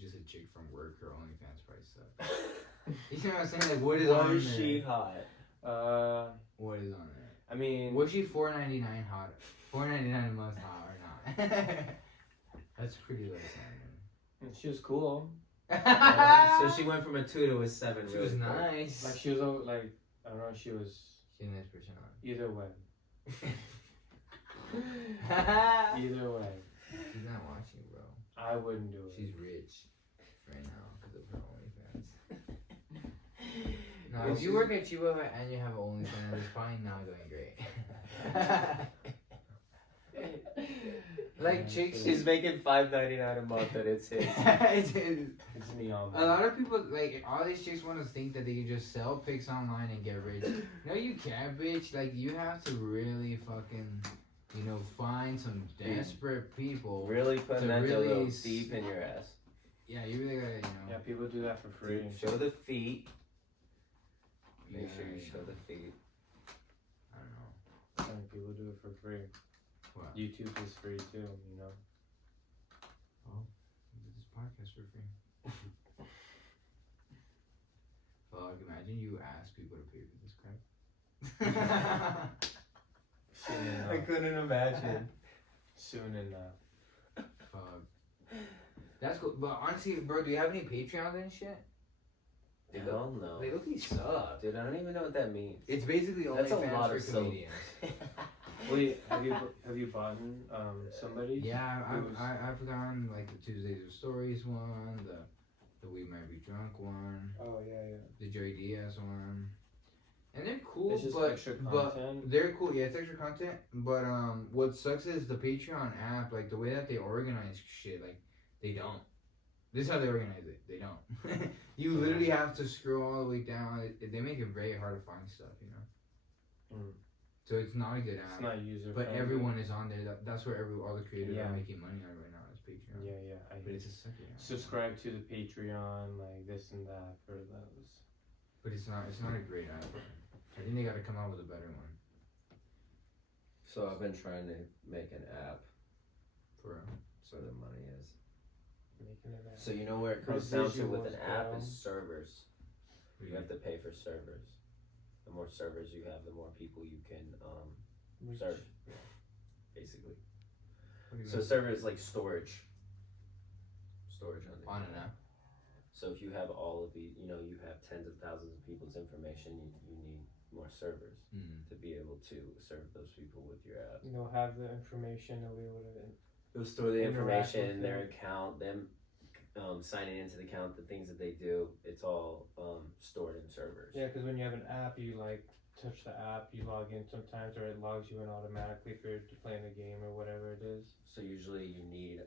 just a chick from work, her OnlyFans price sucks. You know what I'm saying? Like, what is on there? Was she hot? What is on there? I mean, Was she $4.99 hot? $4.99 a month hot or not? That's pretty low standard. she was cool. So she went from a 2 to a 7. She was nice. Like she was like I don't know. She was She's a nice personality. either way. Either way, She's not watching, bro. I wouldn't do it. She's rich right now because of her OnlyFans. No, if you work at Chiba and you have OnlyFans, it's probably not going great. Like chicks, She's making $5.99 a month, and it's his. It's me on. A lot of people, like, all these chicks want to think that they can just sell pics online and get rich. No, you can't, bitch. Like, you have to really fucking, find some desperate people. Really putting that really dildo deep in your ass. Yeah, you really gotta, Yeah, people do that for free. Dude, show the feet. Make Yeah, sure you show the feet. I don't know. Some people do it for free. What? YouTube is free too. Oh, we did this podcast for free. Fuck, imagine you ask people to pay for this crap. Soon enough. I couldn't imagine. Soon enough. Fuck. That's cool. But honestly, bro, do you have any Patreons and shit? Hell no. They look suck. Dude, I don't even know what that means. It's basically That's a lot OnlyFans of for comedians. Wait, have you bought somebody? Yeah, I've gotten like the Tuesdays of Stories one, the We Might Be Drunk one, Oh yeah. the Joey Diaz one, and they're cool. It's just but extra content. they're cool. Yeah, it's extra content. But what sucks is the Patreon app, like the way that they organize shit, like they don't. This is how they organize it. They don't. You literally have to scroll all the way down. They make it very hard to find stuff, Mm. So it's not a good app. It's not user But friendly. everyone is on there. That's where all the creators Yeah. are making money on right now. Is Patreon. Yeah. But it's a sucky app. Subscribe to the Patreon, like this and that for those. But it's not a great app. I think they got to come out with a better one. So I've been trying to make an app For real. so the money is. Making it out. So you know where it comes down to with an Residuals, app bro. is servers. You have to pay for servers. The more servers you have, the more people you can serve. Basically. What do you So mean? server is like storage. Storage on the On an app. So if you have all of the, you have tens of thousands of people's information, you need more servers Mm. to be able to serve those people with your app. They'll have the information. They'll be able to. They'll store the Interact information, with their them. account, them signing into the account, the things that they do, it's all stored in servers. Yeah, because when you have an app, you like touch the app, you log in sometimes, or it logs you in automatically if you're playing the game or whatever it is. So usually you need to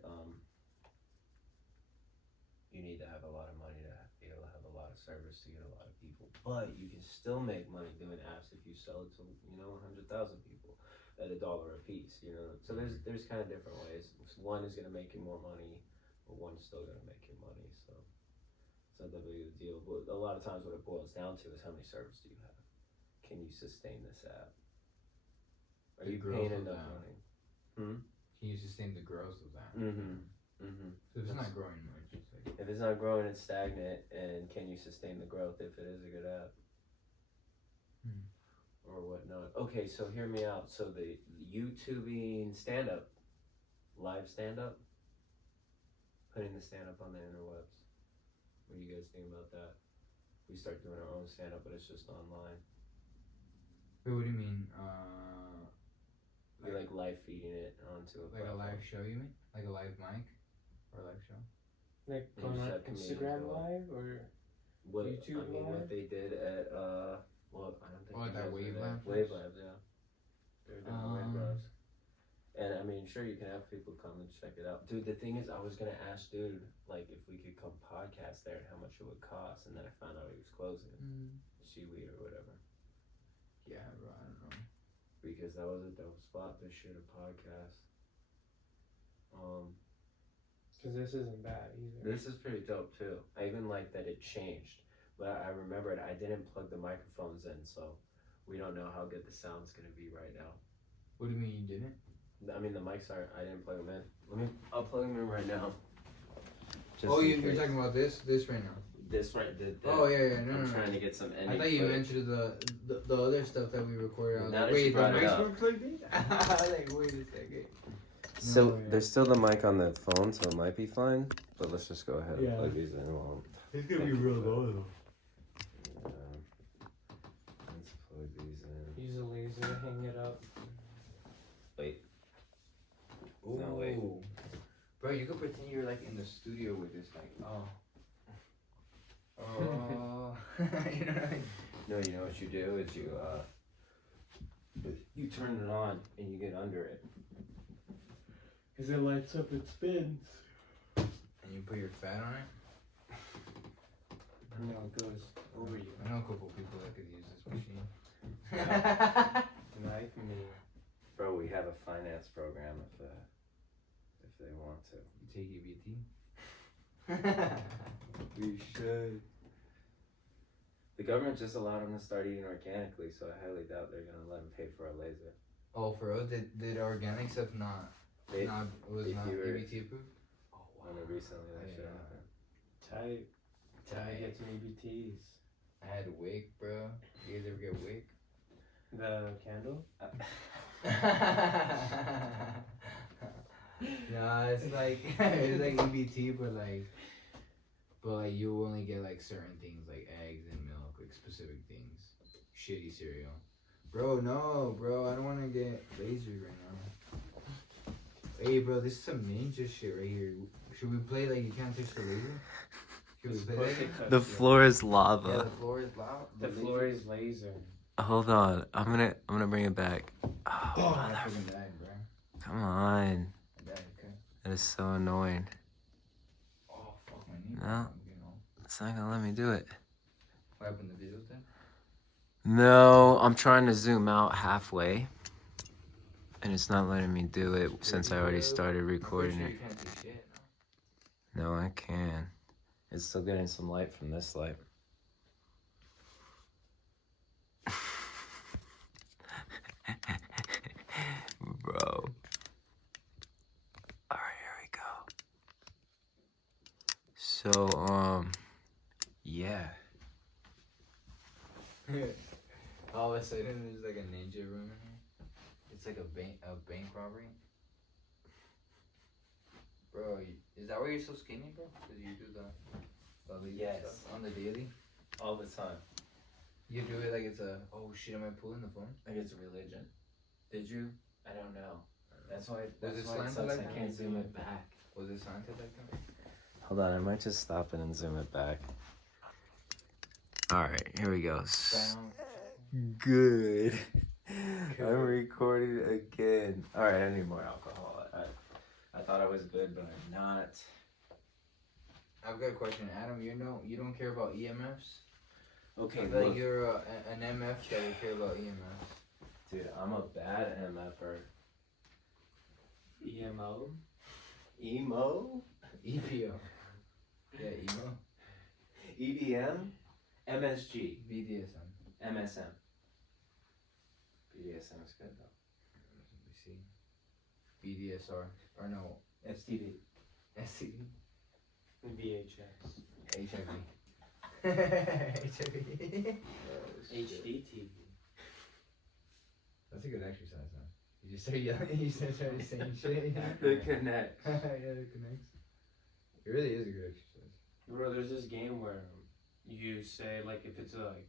have a lot of money to be able to have a lot of servers to get a lot of people. But you can still make money doing apps if you sell it to 100,000 people at $1 a piece. So there's kind of different ways. One is gonna make you more money, but one's still gonna make you money. So it's not that big of a deal. But a lot of times what it boils down to is how many servers do you have? Can you sustain this app? Are you paying enough money? Can you sustain the growth of that? So if it's not growing much, it's like... If it's not growing, it's stagnant. And can you sustain the growth if it is a good app? Or whatnot. Okay, so hear me out. So the YouTubing stand-up, live stand-up, putting the stand-up on the interwebs. What do you guys think about that? We start doing our own stand-up, but it's just online. Wait, what do you mean? You're like live feeding it onto a platform. A live show, you mean? Like a live mic? Or a live show? Like on Instagram Live or YouTube Live? What they did at, I don't think that Wave Labs? Wave Labs, yeah. They were doing Wave Labs. And I mean, sure, you can have people come and check it out. Dude, the thing is, I was going to ask dude, like, if we could come podcast there and how much it would cost. And then I found out he was closing. Seaweed or whatever. Yeah, bro, I don't know. Because that was a dope spot to shoot a podcast. Because this isn't bad either. This is pretty dope too. I even like that it changed. But I remembered I didn't plug the microphones in, so we don't know how good the sound's gonna be right now. What do you mean you didn't? I mean the mics aren't. I didn't plug them in. I'll plug them in right now. You're talking about this right now. This right. I'm trying to get some ending. I thought you mentioned the other stuff that we recorded. I was now like, that wait, you brought it up. plugged in? I was like, wait a second. So there's still the mic on the phone, so it might be fine. But let's just go ahead and plug these in. It's gonna be real low though. Let's plug these in. Use a laser, hang it up. Wait. Ooh. No, wait. Bro, you could pretend you're like in the studio with this, like, you know what I mean? No, you know what you do is you turn it on and you get under it. Because it lights up, it spins. And you put your fat on it? And now it goes over you. I know a couple people that could use this machine. Knife me. Bro, we have a finance program if they want to. You take EBT? We should. The government just allowed them to start eating organically, so I highly doubt they're gonna let them pay for a laser. Oh, for us, did organic stuff not EBT approved? Oh wow! Recently that shit happened. Tight. Get some EBTs. I had wick, bro. You guys ever get wick? The candle? Nah, it's like EBT, but you only get like certain things like eggs and milk, like specific things. Shitty cereal. Bro, no, bro, I don't want to get lasered right now. Hey, bro, this is some ninja shit right here. Should we play like you can't touch the laser? Should we play that? The floor is lava. Yeah, the floor is lava. The floor is laser. Hold on, I'm gonna bring it back. Oh, I fucking died, bro. Come on, I died, okay. that is so annoying. Oh, fuck my knee. No, it's not gonna let me do it. What happened to the video then? No, I'm trying to zoom out halfway, and it's not letting me do it since I already started recording it. You can't do shit, No, I can. It's still getting some light from this light. Bro. Alright, here we go. So, yeah. All of a sudden, there's like a ninja room in here. It's like a bank robbery. Bro, is that why you're so skinny, bro? Because you do the Yes. stuff on the daily? All the time. You do it like it's a, oh shit, am I pulling the phone? Like it's a religion. Did you? I don't know. That's why. Was it That's why it slanted sucks. like I that? can't zoom it back. Was it slanted like that? Hold on, I might just stop it and zoom it back. All right, here we go. Good. I'm recording again. All right, I need more alcohol. I thought I was good, but I'm not. I've got a question, Adam. You don't care about EMFs? Okay, I feel look. like you're an MF that would care about EMFs. Dude, I'm a bad MFer. EMO. Emo? EPO. Yeah, emo. EDM? MSG? BDSM. MSM. BDSM is good though. Let me see. BDSR. Or no. STD. STD. VHS. HIV. HIV. HDTV. That's a good exercise, huh? You just start yelling, you start saying shit. The connect. Yeah, it connects. It really is a good exercise. Bro, there's this game where you say, like, if it's like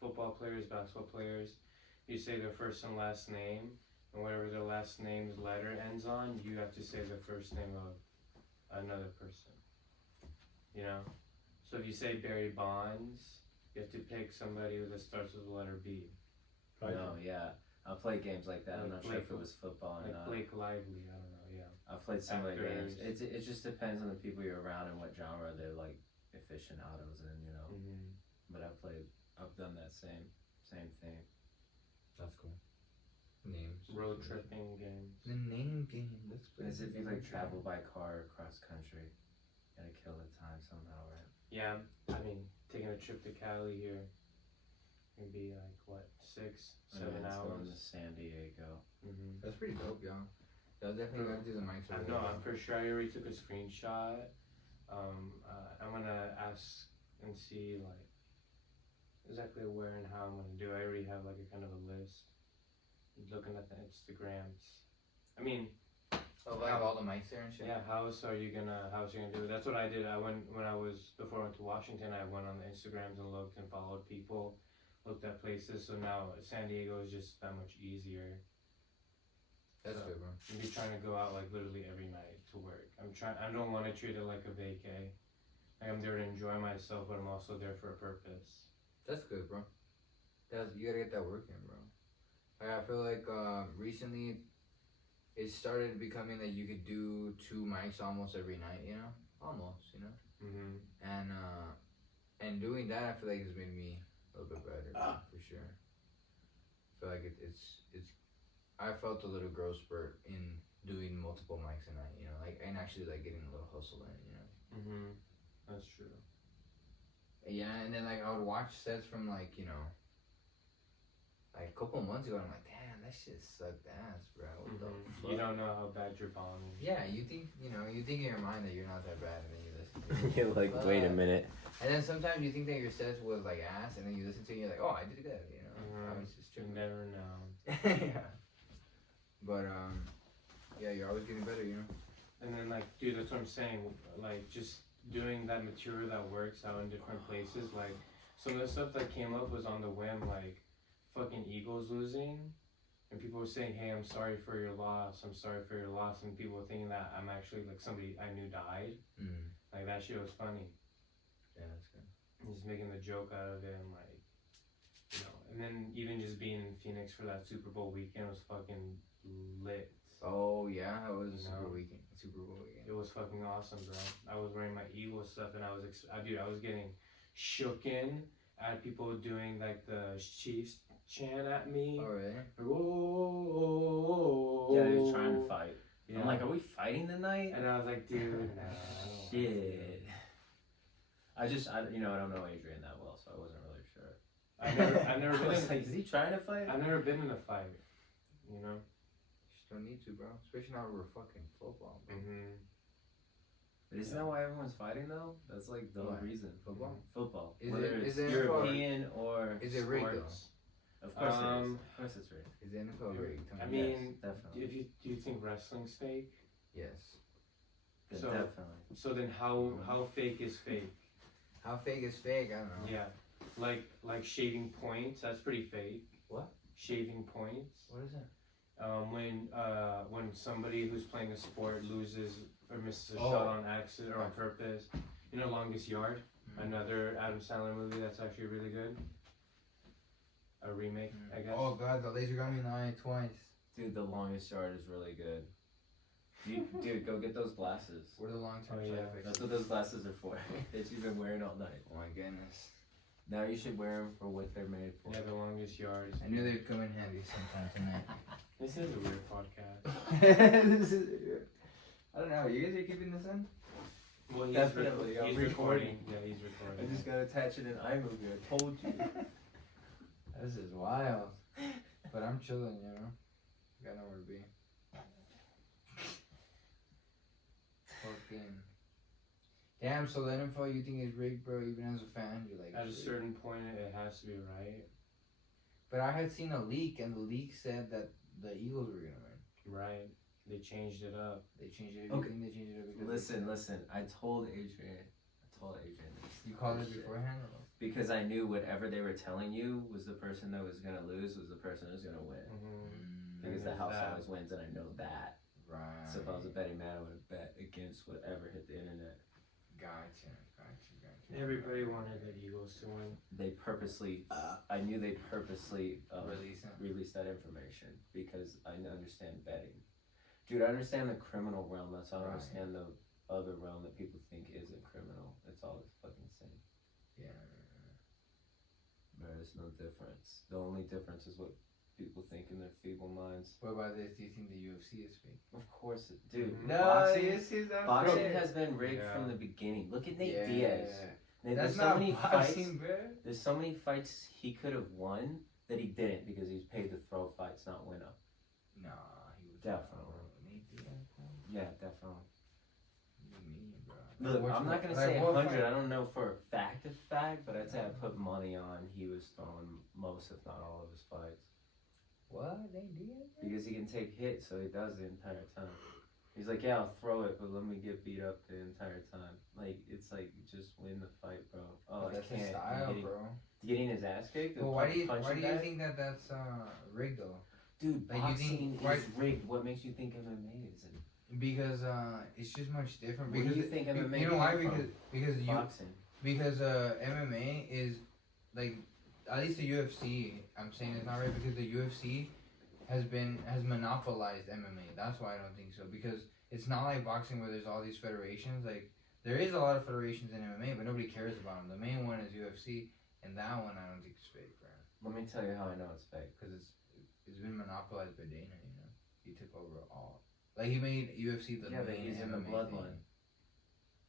football players, basketball players, you say their first and last name, and whatever their last name's letter ends on, you have to say the first name of another person. You know? So if you say Barry Bonds, you have to pick somebody that starts with the letter B. No, yeah. I've played games like that. I'm Like not sure if it was football or Like not. Blake Lively, I don't know, yeah. I've played similar Actors. games. It just depends on the people you're around and what genre they're like aficionados in, you know. Mm-hmm. But I've done that same thing. That's cool. Names. Road tripping games. The name game. Let's play. As if you like travel by car across country, gotta kill the time somehow, right? Yeah, I mean, taking a trip to Cali here can be like, what, 6, 7 Going to hours? San Diego. Mm-hmm. That's pretty dope, y'all. Y'all definitely gotta do the mics. I know, I'm for sure. I already took a screenshot. I'm gonna ask and see like exactly where and how I'm gonna do it. I already have like a kind of a list. Looking at the Instagrams. I mean, Oh, like all the mics there and shit. yeah. How else are you gonna do it? That's what I did. Before I went to Washington. I went on the Instagrams and looked and followed people, looked at places. So now San Diego is just that much easier. That's So, good, bro. I'm be trying to go out like literally every night to work. I don't want to treat it like a vacay. Like I'm there to enjoy myself, but I'm also there for a purpose. That's good, bro. You gotta get that work in, bro. Like, I feel like recently it started becoming that you could do 2 mics almost every night, you know? Almost, you know? Mm-hmm. And doing that, I feel like it's made me a little bit better, for sure. I feel like it's I felt a little growth spurt in doing multiple mics a night, you know? Like, and actually like getting a little hustle in, you know? Mm-hmm. That's true. Yeah, and then like I would watch sets from like, you know, like a couple months ago, and I'm like, damn, that shit sucked ass, bro. What the fuck? You don't know how bad you're bombing. Yeah, you think in your mind that you're not that bad, and then you listen to it. You're like, wait a minute. And then sometimes you think that your set was like ass, and then you listen to it, and you're like, oh, I did good, you know? I was just You tripping. never know. Yeah. But, yeah, you're always getting better, you know? And then like, dude, that's what I'm saying. Like, just doing that material that works out in different places. Like, some of the stuff that came up was on the whim, like, fucking Eagles losing. And people were saying, hey, I'm sorry for your loss. I'm sorry for your loss. And people were thinking that I'm actually, like, somebody I knew died. Mm. Like, that shit was funny. Yeah, that's good. And just making the joke out of it and, like, you know. And then even just being in Phoenix for that Super Bowl weekend was fucking lit. Oh, yeah, it was a No. Super Bowl weekend. It was fucking awesome, bro. I was wearing my Eagles stuff and I was getting shooken at people doing like the Chiefs chant at me. Oh, really? Whoa. Yeah, they're trying to fight. Yeah. I'm like, are we fighting tonight? And I was like, dude, nah. Shit. I don't know Adrian that well, so I wasn't really sure. I've never I was been. like, is he trying to fight? I've never been in a fight. You know. Just don't need to, bro. Especially now we're fucking football, bro. Mm-hmm. But isn't that why everyone's fighting though? That's like the whole Why? reason. Football? Football. Is Whether it- it's is it European or Is it rigged though? sports. Of course it is. Um, Of course it's rigged. Is the NFL rigged? I mean, Yes, definitely. do you think wrestling's fake? Yes. Yeah, so- definitely. So then how fake is fake? How fake is fake? I don't know. Yeah, like shaving points. That's pretty fake. What? Shaving points. What is that? When somebody who's playing a sport loses or misses a Oh. shot on accident or on purpose. You know, Longest Yard, another Adam Sandler movie that's actually really good. A remake, I guess. Oh god, the laser got me in the eye twice. Dude, The Longest Yard is really good. Dude, go get those glasses. What are the long-term Oh, side yeah. effects? That's what those glasses are for. That you've been wearing all night. Oh my goodness. Now you should wear them for what they're made for. Yeah, The Longest Yard. I knew they'd come in handy sometime tonight. This is a weird podcast. This is, I don't know, you guys are keeping this in? Well, he's, Definitely, I'm he's recording. Yeah, he's recording. I just gotta attach it in iMovie. I told you. This is wild. But I'm chilling, you know? Got nowhere to be. Fucking. Damn, so that info you think is rigged, bro, even as a fan, you're like. At a it's rigged. certain point, it has to be right. But I had seen a leak, and the leak said that the Eagles were gonna win. Right. They changed it up. They changed it. Okay. They changed it up because Listen. I told Adrian this. You called it Shit. beforehand, or? Because I knew whatever they were telling you was the person that was gonna lose was the person who was gonna win. Mm-hmm. Because the there's house that. always wins, and I know that. Right. So if I was a betting man, I would have bet against whatever hit the internet. Gotcha. Everybody wanted the Eagles to win. They purposely, I knew they purposely Release it. released that information because I understand betting. Dude, I understand the criminal realm. That's how I Right. understand the other realm that people think isn't criminal. It's all the fucking same. Yeah. There's no difference. The only difference is what people think in their feeble minds. What about this? Do you think the UFC is fake? Of course, dude. Mhm. Boxing has been rigged Yeah. from the beginning. Look at Nate Yeah. Diaz. There's That's so not many boxing, fights. bro. There's so many fights he could have won that he didn't because he was paid to throw fights, not win them. Nah, he was Definitely. Nate Diaz, bro. Yeah, definitely. You mean, bro? Look, Which I'm not gonna one- say what 100. fight? I don't know for a fact, but I'd say I put money on he was throwing most, if not all, of his fights What? Nate Diaz? because he can take hits, so he does the entire time. He's like, yeah, I'll throw it, but let me get beat up the entire time. Like it's like just win the fight, bro. Oh, I That's can't. his style, getting, bro. getting his ass kicked. and Well, why do you punching bag? think that that's rigged though? Dude, Like, you boxing think- why- is rigged. What makes you think MMA isn't? Because it's just much different. Where do Because you think MMA you know why? came from? Because Boxing. MMA is like at least the UFC. I'm saying it's not right because the UFC has monopolized MMA. That's why I don't think so. Because it's not like boxing where there's all these federations. Like there is a lot of federations in MMA, but nobody cares about them. The main one is UFC, and that one I don't think is fake, bro. Let me tell you how I know it's fake. Because it's been monopolized by Dana. You know, he took over all. Like he made UFC the Yeah, but main he's in the MMA bloodline. thing.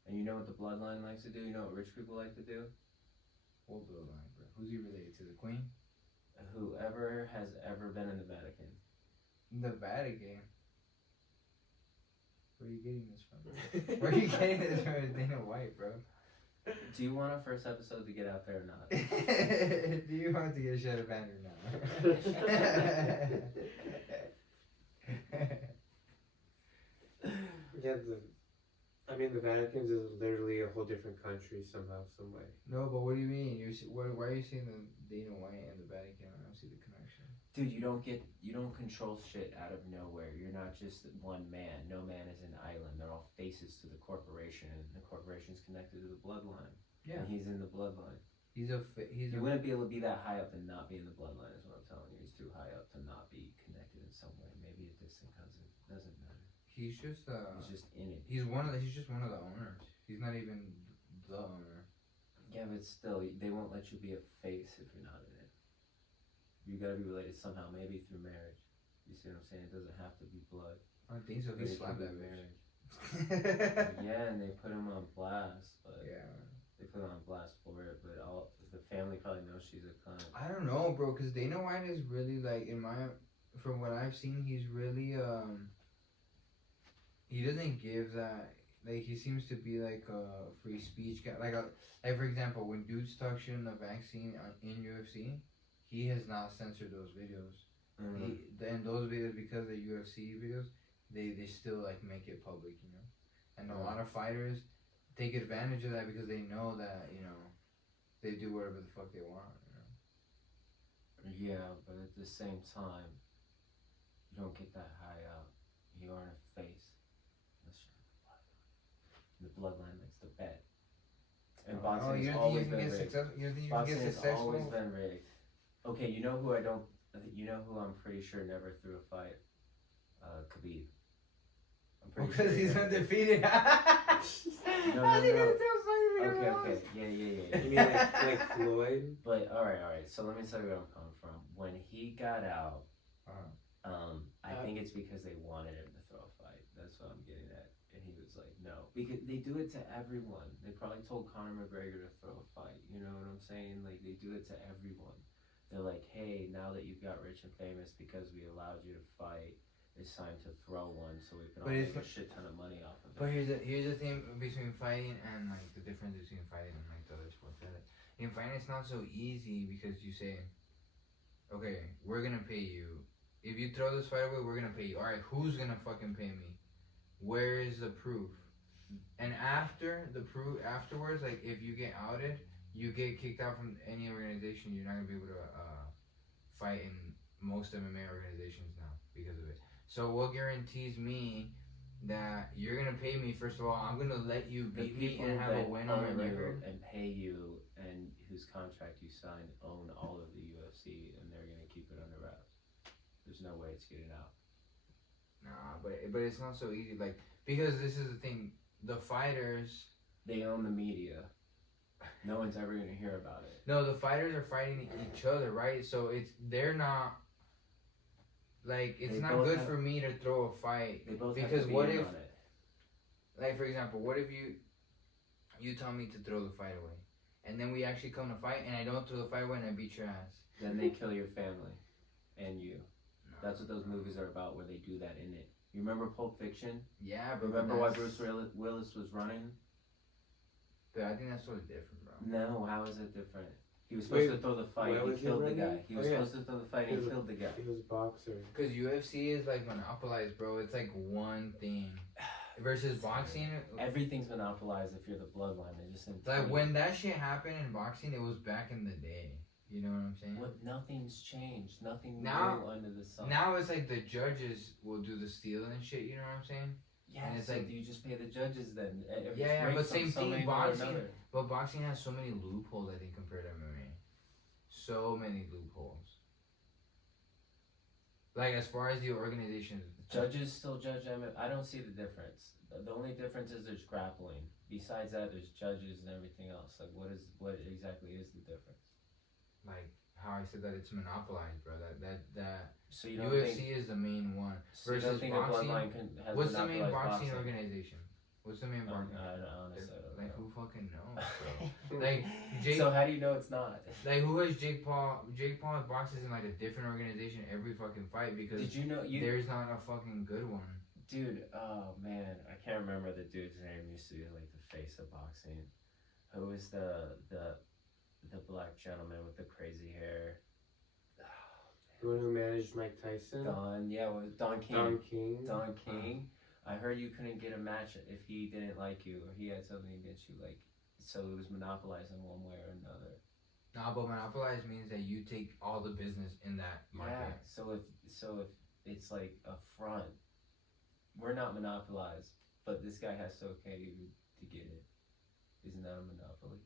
And you know what the bloodline likes to do? You know what rich people like to do? Hold the line, bro. Who's he related to? The Queen? Whoever has ever been in the Vatican. The Vatican. Where are you getting this from? Where are you getting this from? It's Dana White, bro. Do you want our first episode to get out there or not? Do you want to get a shot of banner now? Yeah, the Vatican's is literally a whole different country somehow, some way. No, but what do you mean? Why are you saying the Dana White and the Vatican? I don't see the connection. Dude, you don't control shit out of nowhere. You're not just one man. No man is an island. They're all faces to the corporation, and the corporation's connected to the bloodline. Yeah. And he's in the bloodline. You wouldn't be able to be that high up and not be in the bloodline, is what I'm telling you. He's too high up to not be connected in some way. Maybe a distant cousin. Doesn't matter. He's just He's just in it. he's just one of the owners. He's not even the owner. Yeah, but still, they won't let you be a face if you're not in it. You gotta be related somehow, maybe through marriage. You see what I'm saying? It doesn't have to be blood. I don't think so. But He it slapped could that be bitch. Yeah, and they put him on blast, but Yeah. they put him on blast for it. But all the family probably knows she's a cunt. I don't know, bro, because Dana White is really like from what I've seen, he's really he doesn't give that, like he seems to be like a free speech guy. Like for example, when dudes talk shit on the vaccine in UFC, he has not censored those videos. Then those videos, because they're UFC videos, they still like make it public, you know. And a lot of fighters take advantage of that because they know that, you know, they do whatever the fuck they want, you know. Yeah, but at the same time, You don't get that high up. You are in a face. Unless you're in the bloodline likes to bet. And boxing has always been rigged. Boxing has always been rigged. Okay, you know who I don't. You know who I'm pretty sure never threw a fight. Khabib. I'm pretty Because he's never- undefeated. No. Okay. Yeah. You mean like Floyd? But all right. So let me tell you where I'm coming from. When he got out, I think it's because they wanted him to throw a fight. That's what I'm getting at. And he was like, no, because they do it to everyone. They probably told Conor McGregor to throw a fight. You know what I'm saying? Like they do it to everyone. They're like, hey, now that you've got rich and famous because we allowed you to fight, it's time to throw one so we can all make a shit ton of money off of it. But here's the thing between fighting and like the difference between fighting and like the other sports. In fighting, it's not so easy because you say, okay, we're gonna pay you. If you throw this fight away, we're gonna pay you. All right, who's gonna fucking pay me? Where is the proof? And after the proof, afterwards, like if you get outed, you get kicked out from any organization. You're not gonna be able to fight in most MMA organizations now because of it. So what guarantees me that you're gonna pay me? First of all, I'm gonna let you beat me and have a win on my record and pay you, and whose contract you signed own all of the UFC, and they're gonna keep it under wraps. There's no way it's getting out. Nah, but it's not so easy. Like because this is the thing, the fighters. They own the media. No one's ever gonna hear about it. No, the fighters are fighting each other, right? So they're not. Like it's They not both good have- for me to throw a fight They both because have to be what in if, on it. like for example, what if you tell me to throw the fight away, and then we actually come to fight, and I don't throw the fight away, and I beat your ass. Then they kill your family, and you. No. That's what those movies are about, where they do that in it. You remember Pulp Fiction? Yeah, but Remember why that's- Bruce Willis was running? But I think that's totally different, bro. No, how is it different? He was supposed Wait, to throw the fight, why he was he killed the running? guy. He was Oh, yeah. supposed to throw the fight, He and he was- killed the guy. He was a boxer. Because UFC is like monopolized, bro. It's like one thing versus boxing. Everything's monopolized if you're the bloodline. They just Like when that shit happened in boxing, it was back in the day. You know what I'm saying? What, nothing's changed. Nothing Now- new under the sun. Now it's like the judges will do the stealing and shit. You know what I'm saying? yeah, and it's so like- you just pay the judges then. It's Yeah, rigged but from same some thing, angle or boxing- another. But boxing has so many loopholes. I think compared to MMA, so many loopholes. Like as far as the organization, Judges still judge MMA. I don't see the difference. The only difference is there's grappling. Besides that, there's judges and everything else. Like what exactly is the difference? like how I said that it's monopolized, bro. That So you don't UFC think is the main one. so you don't versus think boxing- a bloodline has What's the main monopolized boxing organization? What's the main boxing? Honestly, I don't Like know. who fucking knows, bro? Like Jake, So how do you know it's not? like who has Jake Paul? Jake Paul boxes in like a different organization every fucking fight because Did you know there's not a fucking good one. Dude, oh man, I can't remember the dude's name. Used to be like the face of boxing. Who was the black gentleman with the crazy hair? The one who managed Mike Tyson? Don King. Don King. Don King. I heard you couldn't get a match if he didn't like you or he had something against you. Like, so it was monopolizing one way or another. Nah, but monopolize means that you take all the business in that market. Yeah. So if it's like a front, we're not monopolized, but this guy has to okay you to get it. Isn't that a monopoly?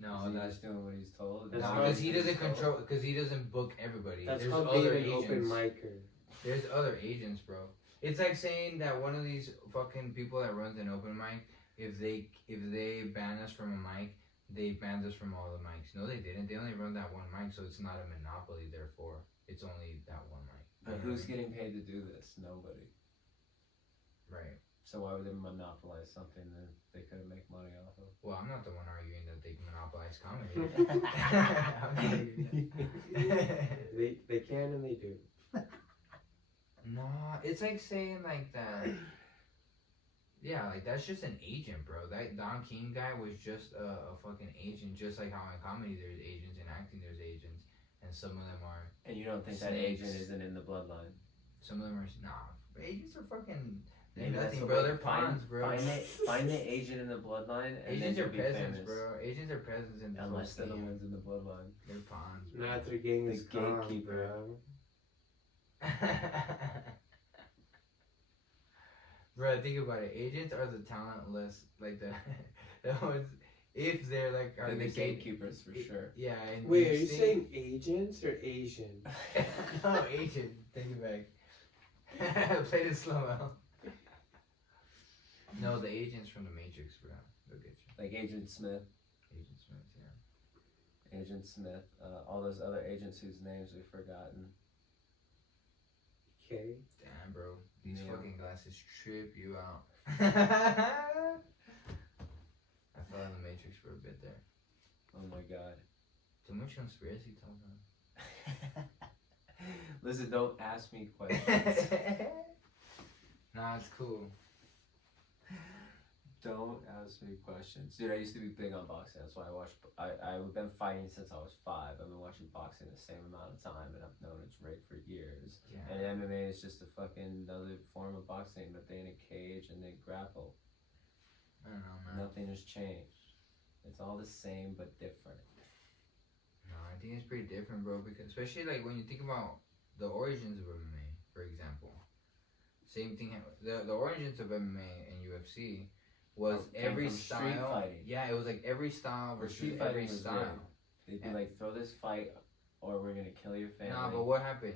No, Is he that's just doing what he's told. That's no, not- because he doesn't control. Because he doesn't book everybody. That's There's called other being an open agents. micer. There's other agents, bro. It's like saying that one of these fucking people that runs an open mic, if they ban us from a mic, they banned us from all the mics. No, they didn't. They only run that one mic, so it's not a monopoly. Therefore, it's only that one mic. But You know who's what I mean? getting paid to do this? Nobody. Right? So why would they monopolize something that they couldn't make money off of? Well, I'm not the one arguing that they can monopolize comedy. I'm not arguing that. They can and they do. No, it's like saying like that. Yeah, like that's just an agent, bro. That Don King guy was just a fucking agent, just like how in comedy there's agents, in acting there's agents, and some of them are. And you don't think that Snakes. agent isn't in the bloodline? Some of them are nah. Agents are fucking. They're Maybe that's nothing, the bro. way- They're pawns, bro. Find the agent in the bloodline, and Agents then are you'll be peasants, famous. bro. Agents are peasants in this Unless they're whole the scene. ones in the bloodline. They're pawns, bro. Not their gang The is gone, gatekeeper. bro. Bro, think about it. Agents are the talentless, like the ones. If they're like, They're are the they saying, gatekeepers for sure. yeah. And Wait, are deep you state- saying agents or Asian? No, agent. Take it back. Play it slow mo. No, the agents from the Matrix, bro. They'll get you. Like Agent Smith. Agent Smith, yeah. Agent Smith. All those other agents whose names we've forgotten. Okay. Damn, bro. These Yeah. fucking glasses trip you out. I fell in the Matrix for a bit there. Oh my god. Too much conspiracy talk, Listen, don't ask me questions. huh? Nah, it's cool. Don't ask me questions. Dude, I used to be big on boxing. That's why I watched. I've been fighting since I was 5. I've been watching boxing the same amount of time, and I've known it's rigged for years. Yeah. And MMA is just a fucking another form of boxing, but they in a cage and they grapple. I don't know, man. Nothing has changed. It's all the same but different. No, I think it's pretty different, bro. Because especially like when you think about the origins of MMA, for example. Same thing. The origins of MMA and UFC was Came every from street style. fighting. Yeah, it was like every style Or versus street every fighting was style. rigged. They'd be Yeah. like, throw this fight, or we're gonna kill your family. Nah, but what happened?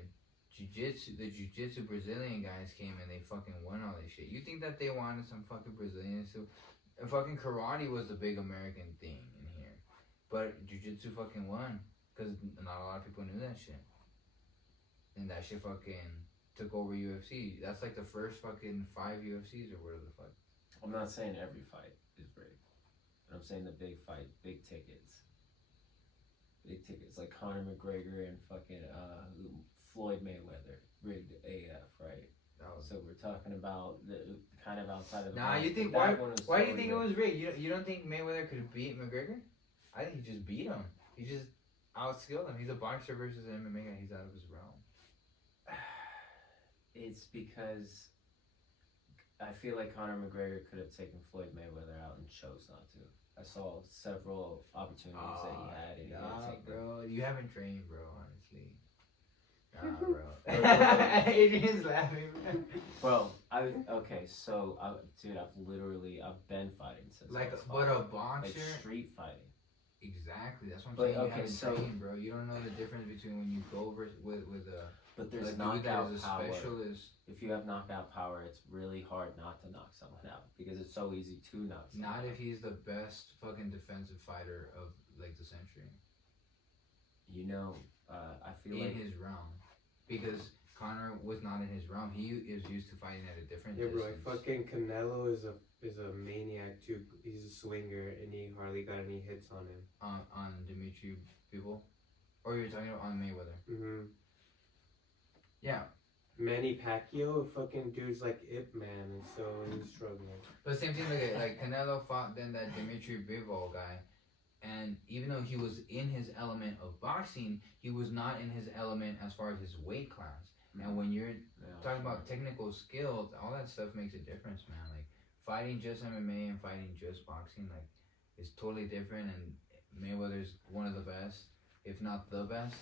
The jiu-jitsu Brazilian guys came and they fucking won all this shit. You think that they wanted some fucking Brazilians to... And fucking karate was the big American thing in here. But jiu-jitsu fucking won. Because not a lot of people knew that shit. And that shit fucking took over UFC. That's like the first fucking 5 UFCs or whatever the fuck. I'm not saying every fight is rigged. But I'm saying the big fight, big tickets. Big tickets like Conor McGregor and fucking Floyd Mayweather. Rigged AF, right? That was... So we're talking about the kind of outside of the Nah, box, you think... but Why that one was do you so think it rigged. was rigged? You don't think Mayweather could beat McGregor? I think he just beat him. He just outskilled him. He's a boxer versus an MMA guy. He's out of his realm. It's because I feel like Conor McGregor could have taken Floyd Mayweather out and chose not to. I saw several opportunities that he had and he didn't Nah, take them. bro. You haven't trained, bro, honestly. Nah, bro. Adrian's laughing, bro. Bro, dude, I've been fighting since I Like, was but 5. a boxer... Like street fighting. Exactly. That's what I'm But, saying. You okay, haven't so- trained, bro. You don't know the difference between when you go with a... But there's a dude that knockout is a power. specialist. If you have knockout power, it's really hard not to knock someone out because it's so easy to knock someone Not out. if he's the best fucking defensive fighter of, like, the century. You know, I feel In like his realm. Because Conor was not in his realm. He is used to fighting at a different Yeah, bro. distance. Fucking Canelo is a maniac too. He's a swinger, and he hardly got any hits on him. On Dimitri people? Or you're talking about on Mayweather? Mm-hmm. Yeah. Manny Pacquiao, fucking dude's like Ip Man, and so he's struggling. But same thing like Canelo fought then that Dimitri Bivol guy, and even though he was in his element of boxing, he was not in his element as far as his weight class. And when you're talking about technical skills, all that stuff makes a difference, man. Like fighting just MMA and fighting just boxing, like is totally different. And Mayweather's one of the best, if not the best.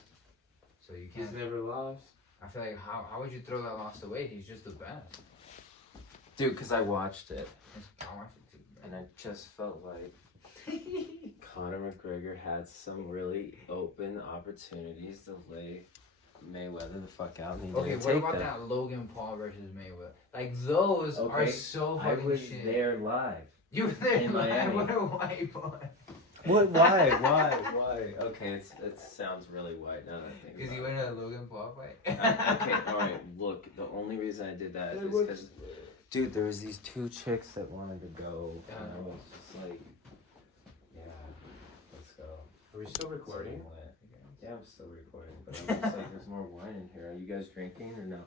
So you He's can't. never lost. I feel like how would you throw that loss away? He's just the best. Dude, because I watched it I watched it too, and I just felt like Conor McGregor had some really open opportunities to lay Mayweather the fuck out, and he Okay, didn't what take about them. that Logan Paul versus Mayweather? Like those are Okay, so I fucking was shit. there live. You were there, in like, Miami. what a white boy. What? Why? Okay, it sounds really white now that I think Because about you it. went to a Logan Paul fight. Okay, alright, look, the only reason I did that is because, dude, there was these 2 chicks that wanted to go, and I was just like, yeah, let's go. Are we still recording? So we went. Yeah, I'm still recording, but I'm just like, there's more wine in here. Are you guys drinking or no?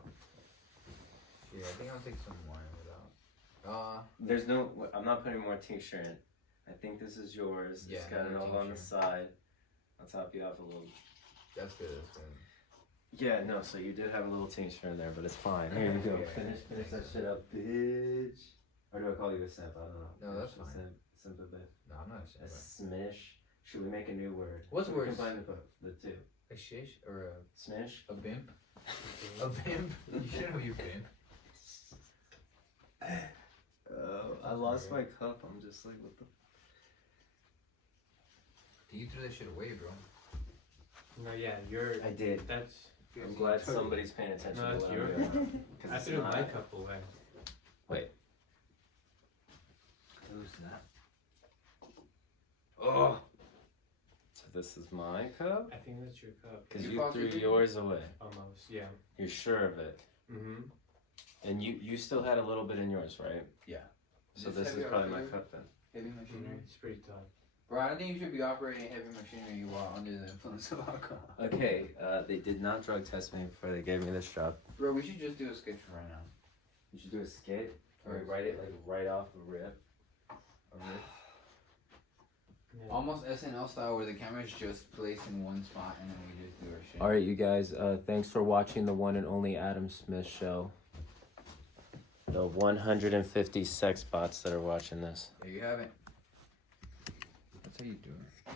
Yeah, I think I'll take some wine without. There's no, I'm not putting more tincture in. I think this is yours. Yeah, It's got it more all on the tincture. side. I'll top you off a little. That's good, that's good. Yeah, no, so you did have a little tincture in there, but it's fine. Here you go. Yeah, Finish that thanks. shit up, bitch. Or do I call you a simp? I don't know. No, that's Finish fine. Simp a bit. No, I'm not A a simp. smish. Should we make a new word? What's We worse? Combine the 2. A shish or Smish? a bimp? A bimp? You should know you bimp. I lost my cup. I'm just like, what the? You threw that shit away, bro. No, yeah, you're. I did. That's. I'm glad somebody's paying attention No, to that's what your I'm doing. I 'Cause it's threw my not- cup away. Who's that? Oh. So this is my cup? I think that's your cup. Because You you thought threw you did? yours away. Almost, yeah. You're sure of it. Mm-hmm. And you still had a little bit in yours, right? Yeah. So Is this heavy is probably my artillery? cup then. Heavy machinery. It's pretty tough. Bro, I think you should be operating heavy machinery while under the influence of alcohol. Okay, they did not drug test me before they gave me this job. Bro, we should just do a sketch right now. You should do a skit or write it like right off the rip. A riff. Yeah. Almost SNL style where the camera's just placed in one spot and then we just do our shit. All right, you guys. Thanks for watching the one and only Adam Smith show. The 150 sex bots that are watching this. There you have it. That's how you do it.